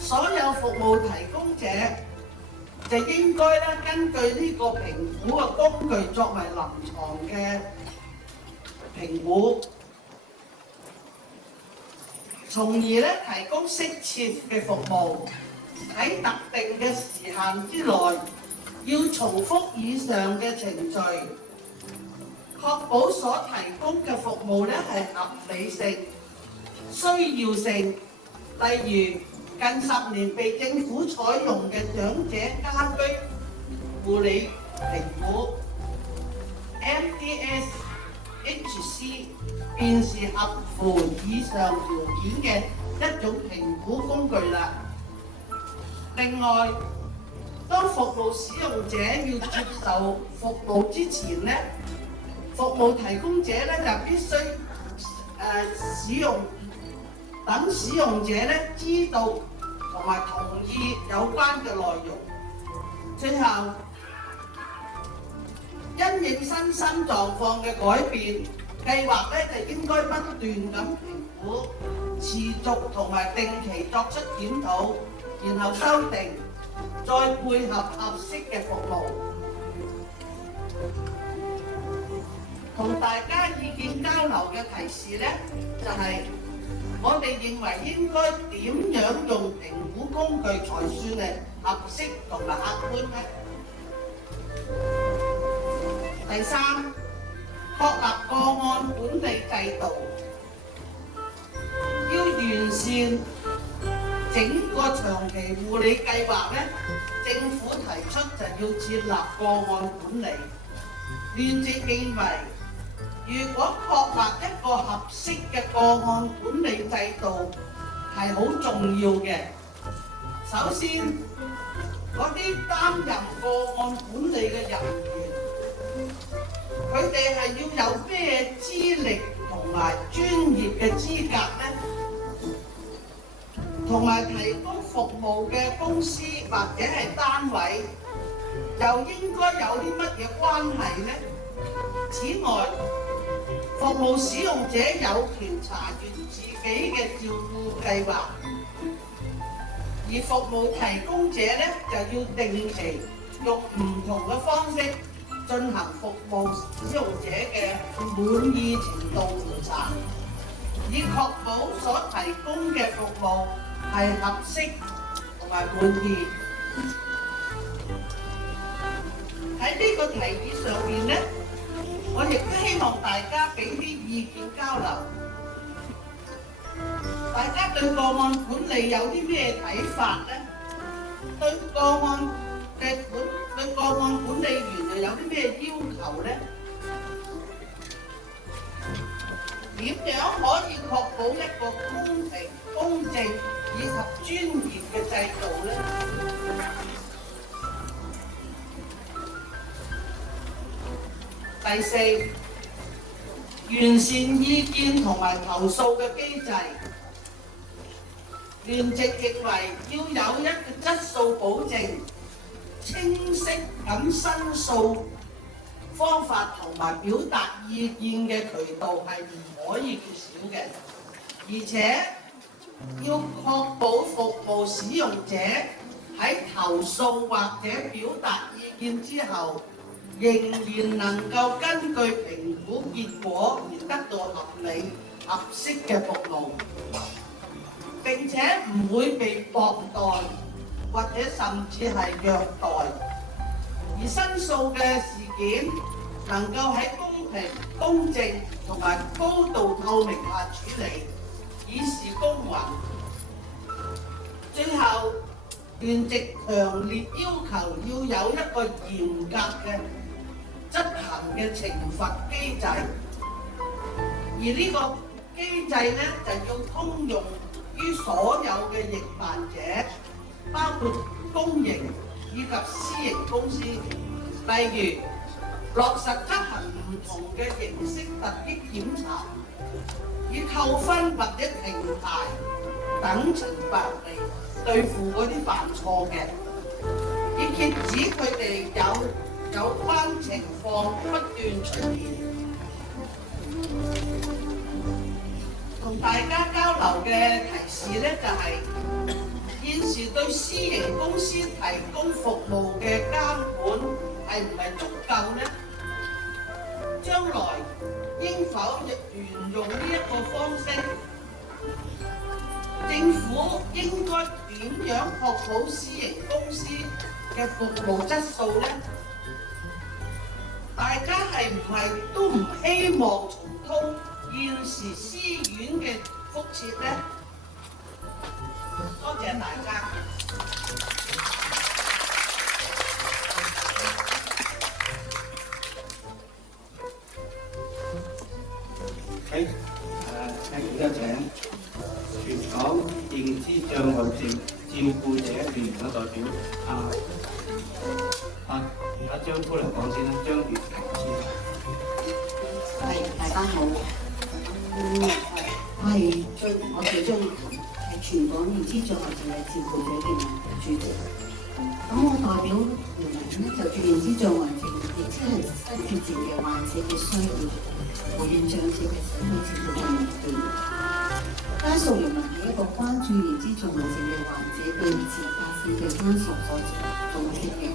所有服務提供者就應該咧根據呢個評估嘅工具作為臨床嘅評估。從而咧提供適切嘅服務，喺特定嘅時限之內，要重複以上嘅程序，確保所提供嘅服務咧係合理性、需要性。例如近10年被政府採用嘅長者家居護理評估 MDS-HC。便是合乎以上條件嘅一種評估工具啦。另外，當服務使用者要接受服務之前呢，服務提供者咧就必須等使用者咧知道同埋同意有關嘅內容。最後，因應身心狀況嘅改變，計劃咧就應該不斷咁評估，持續同埋定期作出檢討，然後修訂，再配合合適嘅服務。同大家意見交流嘅提示咧，就係我哋認為應該點樣用評估工具才算係合適同埋客觀呢？第三，確立個案管理制度，要完善整個長期護理計劃咧。政府提出就要設立個案管理。聯席認為，如果確立一個合適嘅個案管理制度係好重要嘅。首先，嗰啲擔任個案管理嘅人員，佢哋係要有咩資歷同埋專業嘅資格呢？同埋提供服務嘅公司或者係單位，又應該有啲乜嘢關係呢？此外，服務使用者有權查閱自己嘅照顧計劃，而服務提供者咧就要定期用唔同嘅方式進行服務使用者嘅滿意程度調查，以確保所提供嘅服務係合適同埋滿意。喺呢個提議上面咧，我亦都希望大家俾啲意見交流。大家對個案管理有啲咩睇法咧？對個案管理員又有啲咩要求咧？點樣可以確保一個公平、公正以及專業嘅制度咧？第四，完善意見同埋投訴嘅機制。聯席認為要有一個質素保證、清晰咁申訴方法同埋表達意見嘅渠道係唔可以缺少嘅，而且要確保服務使用者喺投訴或者表達意見之後，仍然能夠根據評估結果而得到合理合適嘅服務，並且唔會被虐待或者甚至係虐待，而申訴嘅事件能夠喺公平、公正同埋高度透明下處理，以示公允。最後，聯席強烈要求要有一個嚴格嘅執行嘅懲罰機制，而呢個機制咧就要通用於所有嘅營辦者，包括公營以及私營公司，例如落實執行唔同嘅形式突擊檢查，以扣分或者停牌等懲罰嚟對付嗰啲犯錯嘅，以遏止佢哋有關情況不斷出現。同大家交流嘅提示咧，就係現時對私營公司提供服務嘅監管係唔係足夠呢？將來應否沿用呢一個方式？政府應該點樣確保私營公司嘅服務質素呢？大家係唔係都唔希望重蹈現時私院嘅覆轍呢？多謝大家。而家請全港認知障礙症照顧者聯會代表張夫嚟講先啦，張月婷先。大家好，我係張月婷，係全港認知障礙症嘅照顧者聯盟嘅主席。咁我代表聯盟咧就住認知障礙症，亦即係失智症嘅患者嘅需要，回應長者嘅社會照顧嘅目標。家屬聯盟係一個關注認知障礙症嘅患者對自發性嘅家屬所組織嘅，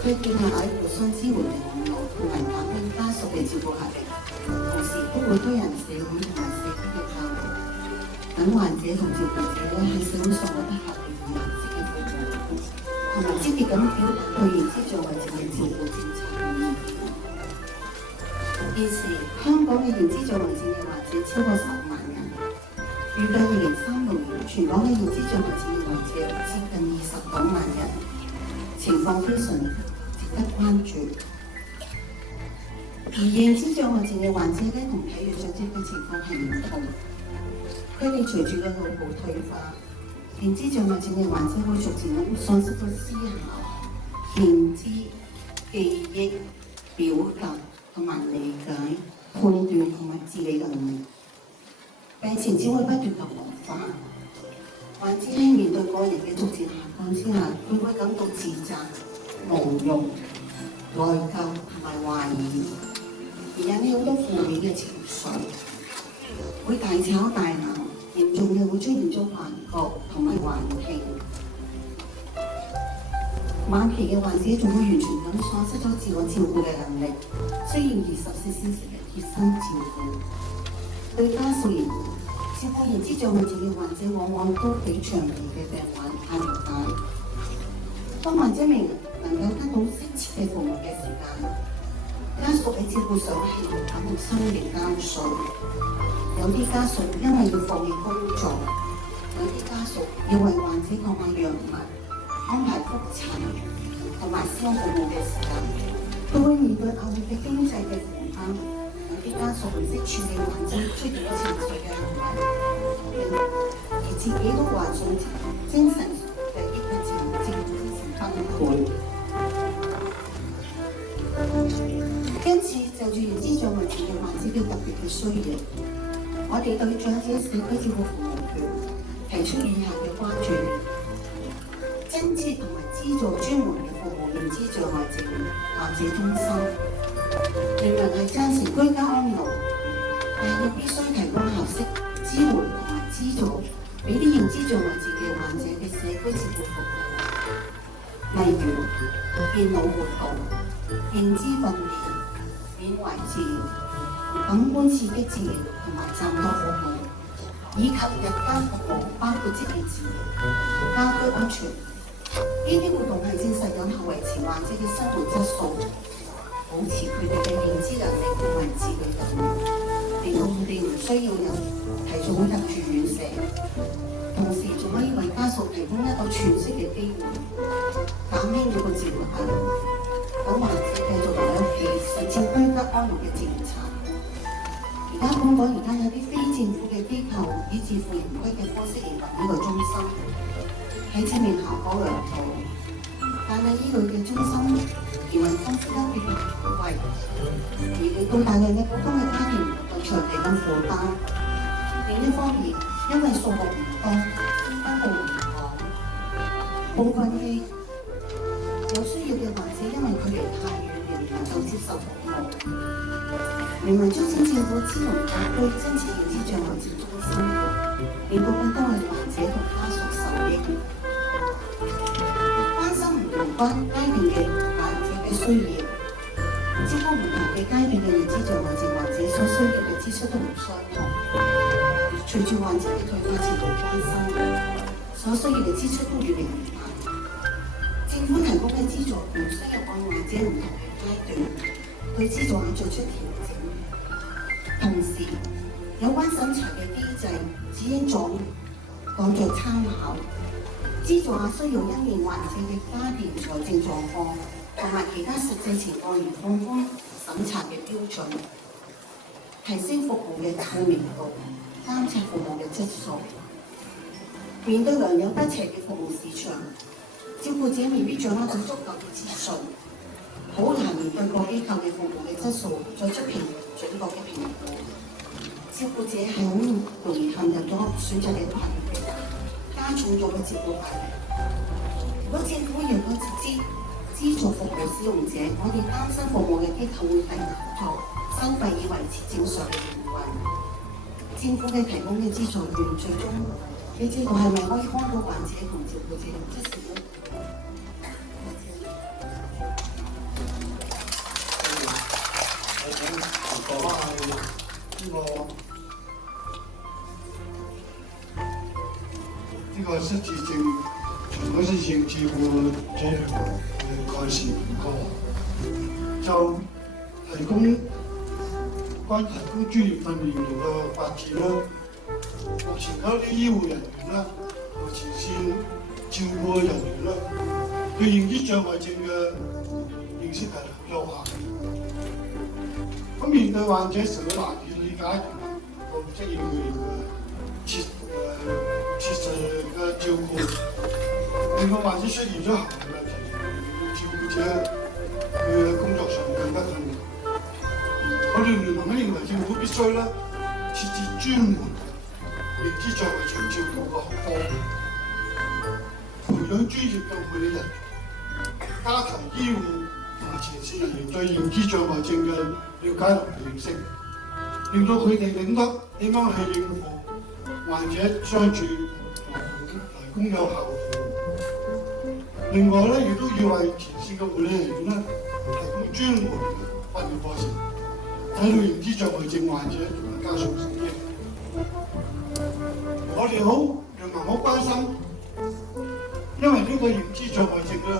對建立喺互相支援嘅網絡，同埋減輕家屬嘅照顧壓力，同時都會推人社會同埋社區嘅交流，等患者同照顧者咧喺社會上獲得合理同合適嘅服務，同埋積極咁表達對認知障礙症嘅照顧政策嘅意見。現時香港嘅認知障礙症嘅患者超過10萬人。預計2036年，全港嘅認知障礙症嘅患者接近29萬人，情況非常值得關注。而認知障礙症嘅患者咧，同體弱長者嘅情況係唔同。佢哋隨住個腦部退化，認知障礙症嘅患者會逐漸咁喪失咗思考、認知、記憶、表達同埋理解、判斷同埋自理能力。病情只會不斷咁惡化，患者喺面對個人嘅逐漸下降之下，佢會感到自責、無用、內疚同埋懷疑，而引起好多負面嘅情緒，會大吵大鬧，嚴重嘅會出現咗幻覺同埋幻聽。晚期嘅患者仲會完全咁喪失咗自我照顧嘅能力，需要24小時嘅貼身照顧。對家屬而言，照顧認知障礙症嘅患者往往都比長期嘅病患壓力大。當患者未能夠得到適切嘅服務嘅時間，家屬喺照顧上係會感到心力交瘁。有啲家屬因為要放棄工作，有啲家屬要為患者購買藥物、安排覆診同埋私家服務嘅時間，佢會面對壓力嘅經濟嘅負擔。啲家屬唔識處理患者出現咗情緒嘅問題，而自己都患上精神嘅抑鬱症，精神崩潰。因此，就住認知障礙症嘅患者嘅特別嘅需要，我哋對長者社區照顧服務券提出以下嘅關注：增設同埋資助專門嘅服務認知障礙症患者中心。明文係贊成居家安老，但係必須提供合適支援同埋資助，俾啲認知障礙症嘅患者嘅社區照顧服務，例如電腦活動、認知訓練、緬懷治療、感官刺激治療同埋暫託服務，以及日間服務，包括職業治療、家居安全。呢啲活動係證實有效維持患者嘅生活質素，保持佢哋嘅認知能力同埋自理能力，令到佢哋唔需要有提早入住院舍。同時仲可以為家屬提供一個喘息嘅機會，減輕咗個治療壓力，等患者繼續留喺屋企實踐居家安老嘅政策。而家香港有啲非政府嘅機構以自負盈虧嘅方式營運呢個中心，喺正面效果良好，但係呢類嘅中心營運方式一定貴，而令到大量嘅普通嘅家庭唔夠長期咁負擔。另一方面，因為數目唔多，分佈唔廣，部分嘅有需要嘅患者因為距離太遠而唔能夠接受服務。明文促請政府支援各區增設認知障礙症中心，令到更多嘅患者同家屬受益。關心唔同階段嘅患者嘅需要，照顧唔同嘅階段嘅認知障礙症患者所需要嘅支出都唔相同。隨住患者嘅退化程度加深，所需要嘅支出都越嚟越大。政府提供嘅資助唔需要按患者唔同嘅階段對資助額作出調整。同時，有關審查嘅機制只應當作參考，資助額需要因應患者嘅家庭財政狀況同埋其他實際情況而放寬審查嘅標準，提升服務嘅透明度，監察服務嘅質素。面對良莠不齊嘅服務市場，照顧者未必掌握到足夠嘅資訊，好難面對各機構嘅服務嘅質素作出準確嘅評估。照顧者係好容易陷入咗選擇嘅困境，加重咗嘅照顧壓力。如果政府若果資助服務使用者，我哋擔心服務嘅機構會提高收費以維持正常嘅營運。政府嘅提供嘅資助券最終嘅制度係咪可以幫到患者同照顧者嘅質素呢？呢個失智症全港失智症照顧者嘅概事唔高，就提供專業訓練同嘅發展啦。目前嗰啲醫護人員啦，同埋前線照顧嘅人員啦，對認知障礙症嘅認識係好有限。咁面對患者時，難以理解同適應佢哋嘅切實嘅照顧，令到患者出現咗行為問題，令照顧者佢嘅工作上更加困難。我哋聯盟認為政府必須咧設置專門認知障礙症照顧嘅學科，培養專業嘅護理人員，加強醫護同埋前線人員對認知障礙症嘅了解同埋認識，令到佢哋懂得點樣去應付患者相處同埋提供有效服務。另外咧，亦都要為前線嘅護理人員咧提供專門嘅訓練課程，使到認知障礙症患者同埋家屬受益。我哋聯盟好關心，因為呢個認知障礙症咧，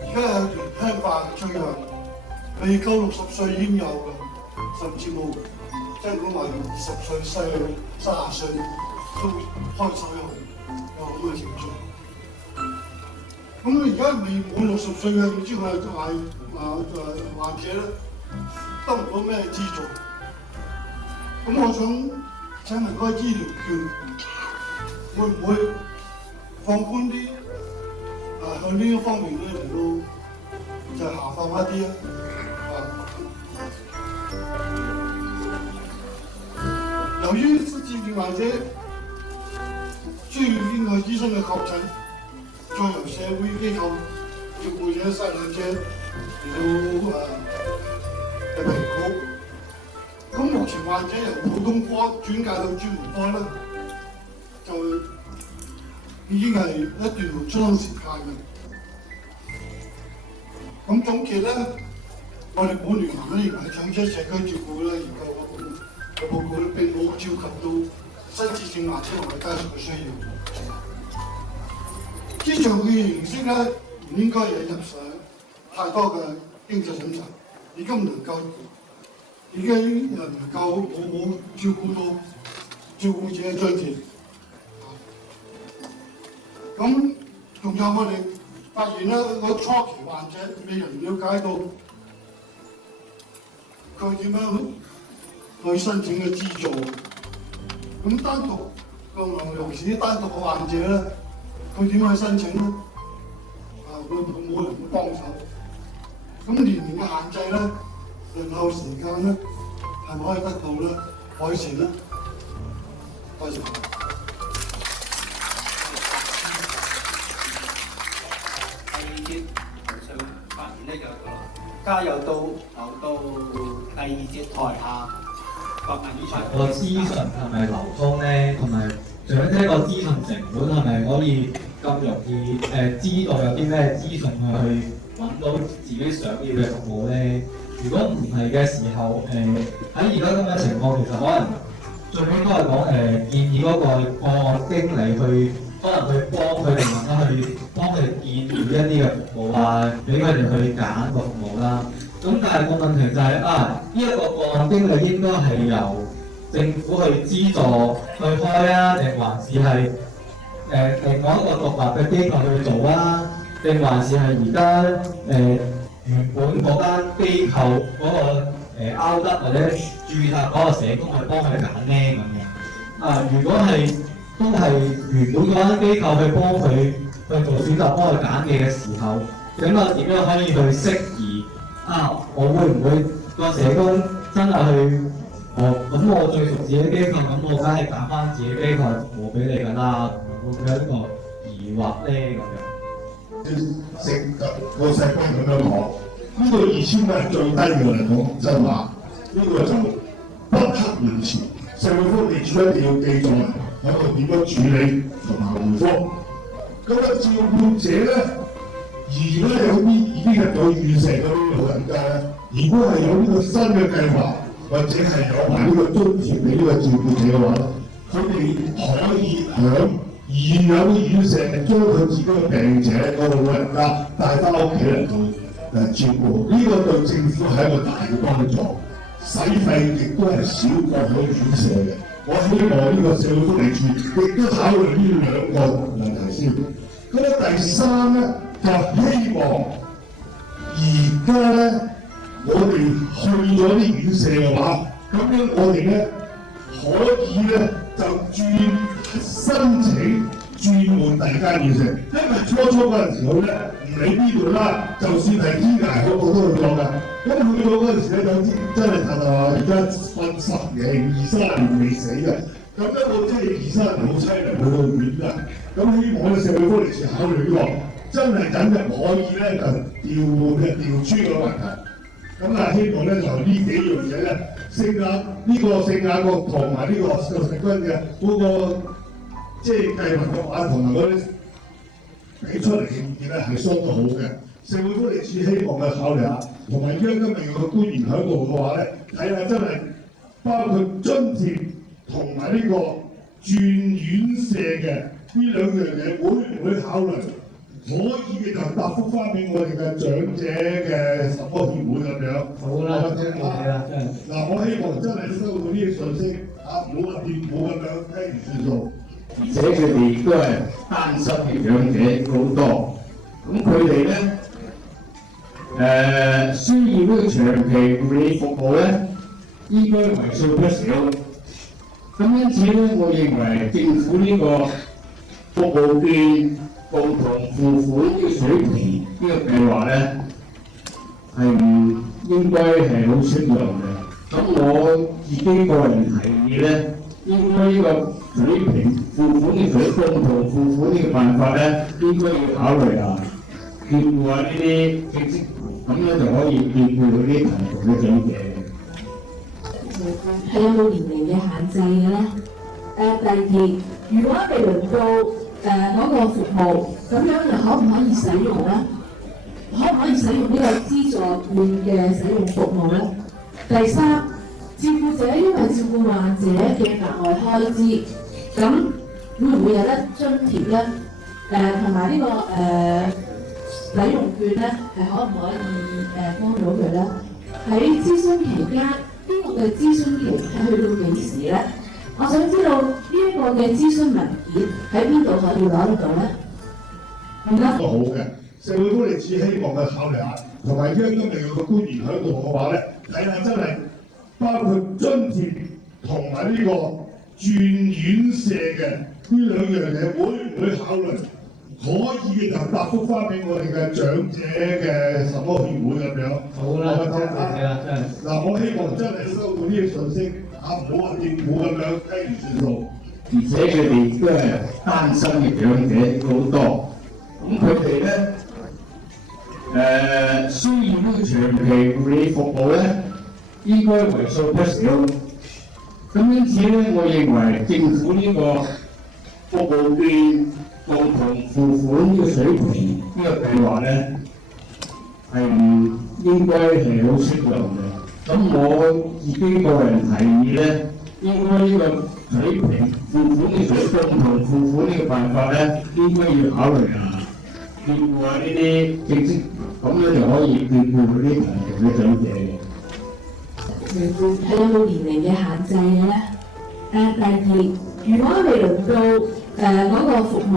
而家有年輕化嘅趨向，未夠60歲已經有嘅，甚至冇即係講話20歲、30歲都開始有咁嘅情況。咁而家未滿60歲嘅認知障礙患者咧，得唔到咩資助？咁我想請問嗰個醫療券會唔會放寬啲？向呢一方面咧嚟到就下放一啲由於失智症患者雖外醫生嘅確診，再由社會機構照顧者、生養者嚟到嘅評估。咁目前患者由普通科轉介到專門科咧，就已經係一段相當時間嘅。咁總結咧，我哋本聯盟咧認為長者社區照顧咧研究嘅報告咧並冇照及到失智症患者同埋家屬嘅需要。資助嘅形式咧唔應該引入上太多嘅經濟審查，已經唔能夠冇照顧到照顧者嘅津貼。咁仲有我哋發現咧，個初期患者未人了解到佢點樣去申請嘅資助。咁單獨尤其是啲單獨嘅患者咧，佢點樣去申請咧？佢冇人會幫手。咁年齡嘅限制咧，輪候時間咧，係咪可以得到咧改善咧？多謝。加油到第二節台下國民議場。個資訊係咪流通咧？同埋長者個資訊成本係咪可以咁容易知道有啲咩資訊去揾到自己想要嘅服務咧？如果唔係嘅時候，喺而家咁嘅情況，其實可能最應該係講建議嗰個案經理去。可能去幫佢哋或者去幫佢哋建議一啲嘅服務啊，俾佢哋去揀個服務啦。咁但係個問題就係呢一個個案經理應該係由政府去資助去開啊，定還是係另外一個獨立嘅機構去做啊？定還是係而家原本嗰間機構嗰個勾得或者註冊嗰個社工去幫佢揀咧咁樣？如果係都係原本嗰間機構去幫佢去做選擇，幫佢揀嘅時候，咁點樣可以去適宜我會唔會個社工真係去咁我最熟自己機構，咁我梗係揀翻自己機構服務俾你㗎啦，會唔會有呢個疑惑咧咁樣？食個社工咁樣講，呢個2000蚊係最低嘅嚟講真話，呢個就不刻言辭。社會福利署一定要記載喺度點樣處理同埋回覆。咁照顧者咧，如果有啲已經入咗院舍嗰啲老人家咧，如果係有呢個新嘅計劃，或者係有埋呢個津貼俾呢個照顧者嘅話咧，佢哋可以響現有嘅院舍將佢自己嘅病者嗰個老人家帶翻屋企嚟到照顧，呢個對政府係一個大嘅幫助。使費亦都係少過喺院舍嘅。我希望呢個社會福利署亦都考慮呢兩個問題先。咁第三咧，就希望而家咧，我哋去咗啲院舍嘅話，咁樣我哋咧可以咧就申請轉換第二間院舍，因為初嗰陣時候咧唔理邊度啦，就算係天涯嗰個都去咗㗎。咁去到嗰陣時咧，有啲真係而家瞓10年、20-30年未死嘅，咁咧我真係20-30年好凄涼，去到院㗎。咁希望咧社會福利署考慮呢個，真係引入可以咧就調轉個問題。咁希望咧就呢幾樣嘢咧，聖雅各同埋呢個救世軍嘅嗰個即係計劃嘅話，同埋嗰啲俾出嚟嘅意見咧係相當好嘅。社會福利署希望嘅考慮下，同埋今日有個官員喺度嘅話咧，睇下真係包括津貼同埋呢個轉院舍嘅呢兩樣嘢，會唔會考慮？可以嘅就答覆翻俾我哋嘅長者嘅什麼協會咁樣。好啦，多謝你啦，真係。嗱，我希望真係收到呢啲信息，唔好咁樣聽完算數。而且佢哋都係單身嘅長者好多，咁佢哋咧需要呢個長期護理服務咧，應該為數不少。咁因此咧，我認為政府呢個服務券共同付款呢個水平呢個計劃咧，係唔應該係好適用嘅。咁我自己個人提議咧，應該呢個水平付款嘅共同付款呢個辦法咧，應該要考慮下，照顧下呢啲正式，咁樣就可以照顧到啲貧窮嘅長者。係有冇年齡嘅限制嘅咧？第二，如果未輪到嗰個服務，咁樣又可唔可以使用咧？可唔可以使用呢個資助券嘅使用服務咧？第三，照顧者因為照顧患者嘅額外開支，咁會唔會有得津貼咧？同埋呢個使用券咧，係可唔可以幫到佢咧？喺諮詢期間，呢個嘅諮詢期係去到幾時咧？我想知道呢一個嘅諮詢文件喺邊度可以攞得到咧？都好嘅，社會福利署希望佢考慮下，同埋今日有個官員喺度嘅話咧，睇下真係包括津貼同埋呢個轉院舍嘅呢兩樣嘢，會唔會考慮？可以就答覆翻俾我哋嘅長者嘅什麼協會咁樣。好啦，多謝啦，真係。嗱，我希望真係收到呢個信息，唔好話政府咁樣雞唔算數。而且佢哋都係單身嘅長者好多，咁佢哋咧需要呢個長期護理服務咧，應該為數不少。咁因此咧，我認為政府呢個服務券共同付款呢個水平呢個計劃咧，係唔應該係好適當嘅。咁我自己個人提議咧，應該呢個水平付款嘅共同付款呢個辦法咧，應該要考慮下，照顧下呢啲正式，咁樣就可以照顧嗰啲貧窮嘅長者嘅。係有冇年齡嘅限制嘅咧？第二，如果未輪到嗰個服務，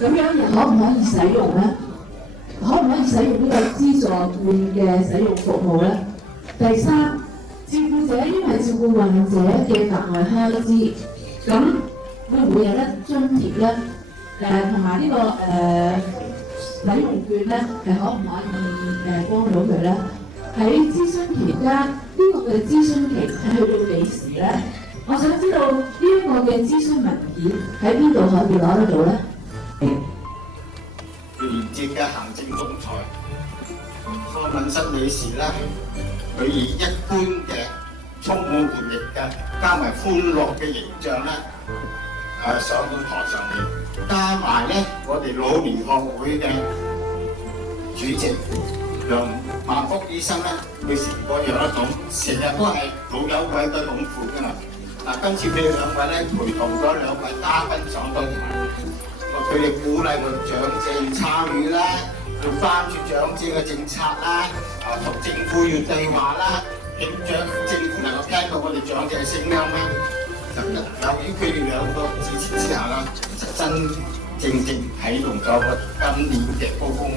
咁樣又可唔可以使用咧？可唔可以使用呢個資助券嘅使用服務咧？第三，照顧者因為照顧患者嘅額外開支，咁會唔會有得津貼咧？同埋呢個使用券咧，係可唔可以幫到佢咧？喺諮詢期間，呢個嘅諮詢期係去到幾時咧？我想知道呢一個嘅諮詢文件喺邊度可以攞得到咧？連接嘅行政總裁柯敏新女士啦，佢以一般嘅充滿活力嘅，加埋歡樂嘅形象咧，上到台上面，加埋咧我哋老年學會嘅主席梁萬福醫生咧，佢成個樣一種，成日都係老友鬼對孔父㗎嘛。嗱，今次佢哋兩位咧陪同咗兩位嘉賓上到台，佢哋鼓勵我長者要參與啦，要關注長者嘅政策啦，同政府要對話啦，令政府能夠聽到我哋長者嘅聲音啦。由於佢哋兩個支持之下啦，就真正啟動咗我哋今年嘅高峰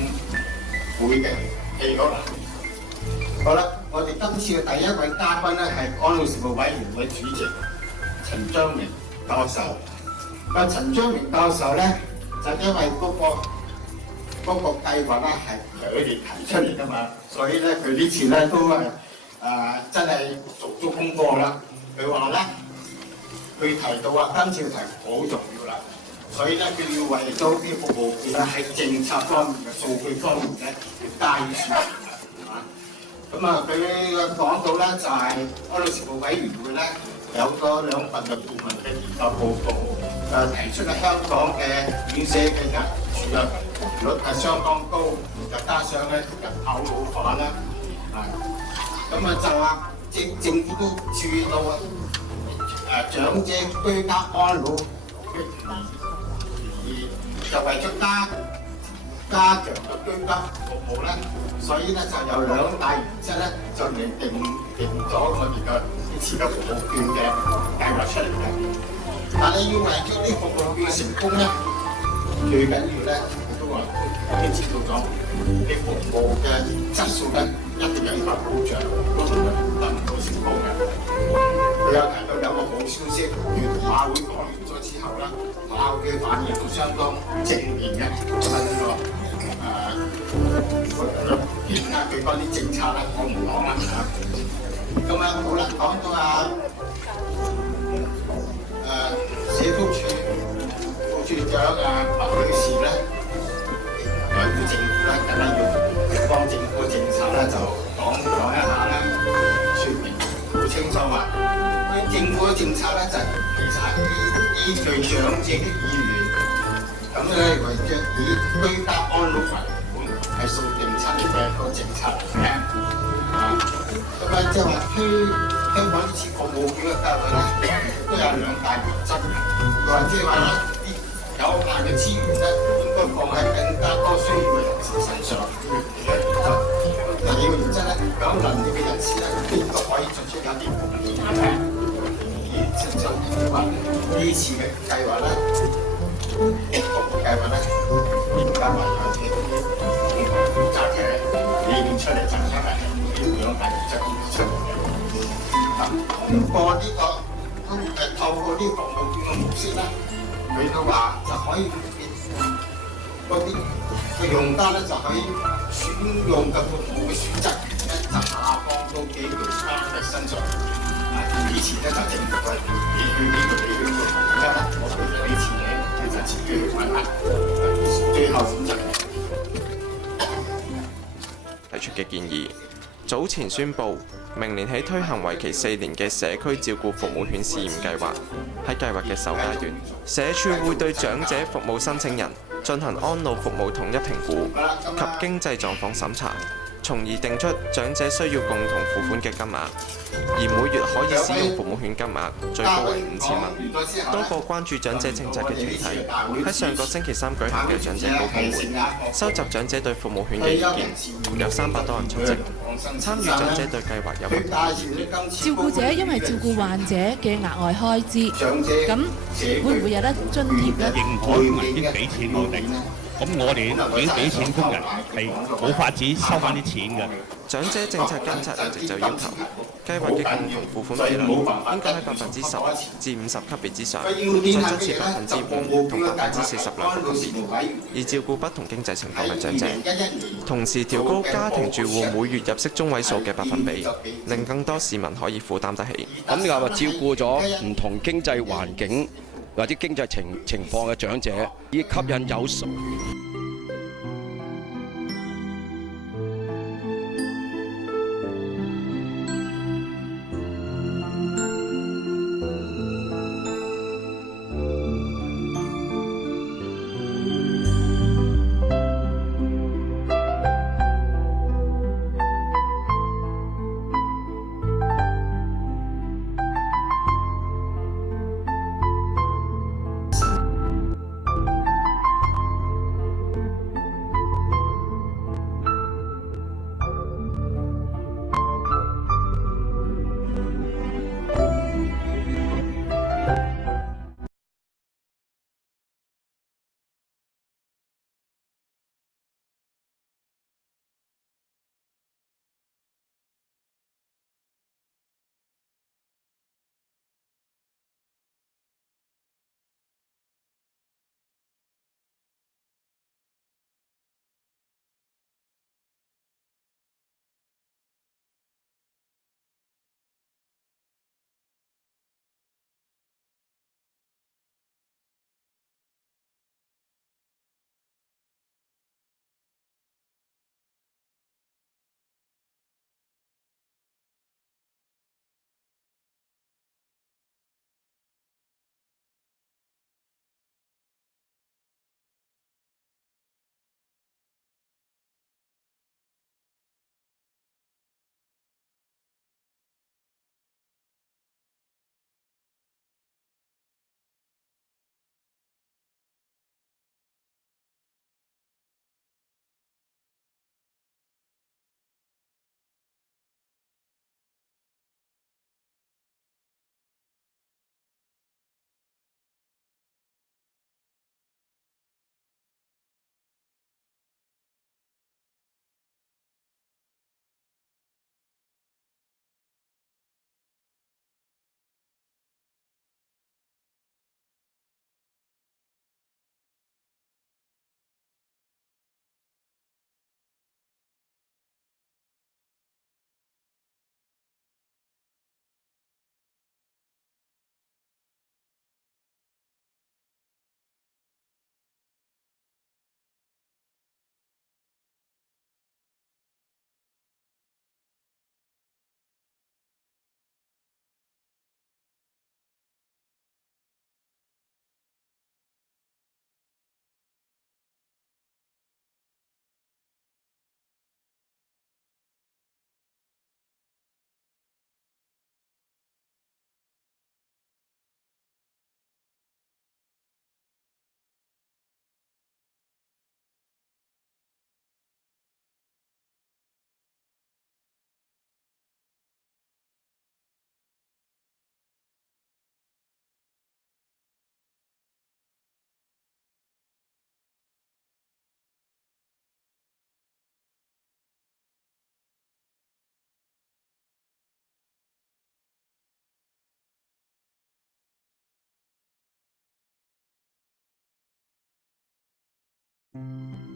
會嘅記錄啦。好啦，我哋今次嘅第一位嘉賓咧係安老事務委員會主席陳章明教授。陳章明教授咧，就因為嗰個計劃咧係佢哋提出嚟㗎嘛，所以咧佢呢次咧都係真係做足功課啦。佢話咧，佢提到話今次嘅題目好重要啦，所以咧佢要為咗啲服務券咧喺政策方面嘅數據方面咧要加以説明。咁佢講到咧就係安老事務委員會咧有咗2份嘅顧問嘅研究報告，提出咧香港嘅院舍嘅人住率係相當高，再加上咧人口老化啦，就話政府都注意到長者居家安老嘅而就為咗加強嘅居家服務咧，所以咧就有2大原則咧，就嚟定咗我哋嘅呢次嘅服務券嘅計劃出嚟嘅。但係要為咗呢服務券成功咧，最緊要咧都話已經知道咗，你服務嘅質素咧一定有法保障，嗰度咧得唔到成功嘅。佢有提到有個好消息，馬會講完咗之後咧，馬會嘅反應都相當正面嘅，覺得呢個。而家佢嗰啲政策咧，我唔講啦嚇。咁好啦，講到長麥女士咧，代表政府咧，梗係要幫政府嘅政策咧就講一下咧，説明好清楚話，政府嘅政策咧就其實係依據長者嘅意願，咁咧為嘅以居家安老為本，係屬政策嘅個政策嚟嘅。咁啊，即係話香港呢次服務券嘅計劃咧，都有兩大原則嘅。佢話即係話咧，啲有限嘅資源咧，應該放喺更加多需要嘅人士身上。第二個原則咧，有能力嘅人士咧，應該可以作出有啲貢獻嘅。而實際話呢次嘅計劃咧，服務計劃咧，而家話有啲負責嘅理念出嚟，就因為兩大原則出嚟嘅。通過呢個透過呢個服務券嘅模式咧，佢都話就可以嗰啲個用家咧就可以選用嘅服務嘅選擇權咧就下放到幾個家嘅身上。以前咧就政府係你去呢個地區做，而家咧我俾錢你，就自己去揾啦。最後選擇提出嘅建議。早前宣布，明年起推行為期4年嘅社區照顧服務券試驗計劃。喺計劃嘅首階段，社署會對長者服務申請人進行安老服務統一評估及經濟狀況審查，從而定出長者需要共同付款嘅金額，而每月可以使用服務券金額最高為5000蚊。多個關注長者政策嘅團體喺上個星期三舉行嘅長者高峰會，收集長者對服務券嘅意見，有300多人出席。參與長者對計劃有乜照顧者因為照顧患者嘅額外開支，咁會唔會有得津貼呢？認可已經俾錢我哋，咁我哋已經俾錢工人，係冇法子收翻啲錢嘅。長者政策監察一直就要求，計劃嘅共同付款比率應該喺10%至50%級別之上，再增設5%同40%兩個級別，以照顧不同經濟情況嘅長者。同時調高家庭住戶每月入息中位數嘅百分比，令更多市民可以負擔得起。咁你話照顧咗唔同經濟環境或者經濟情況嘅長者，以吸引有數。樂。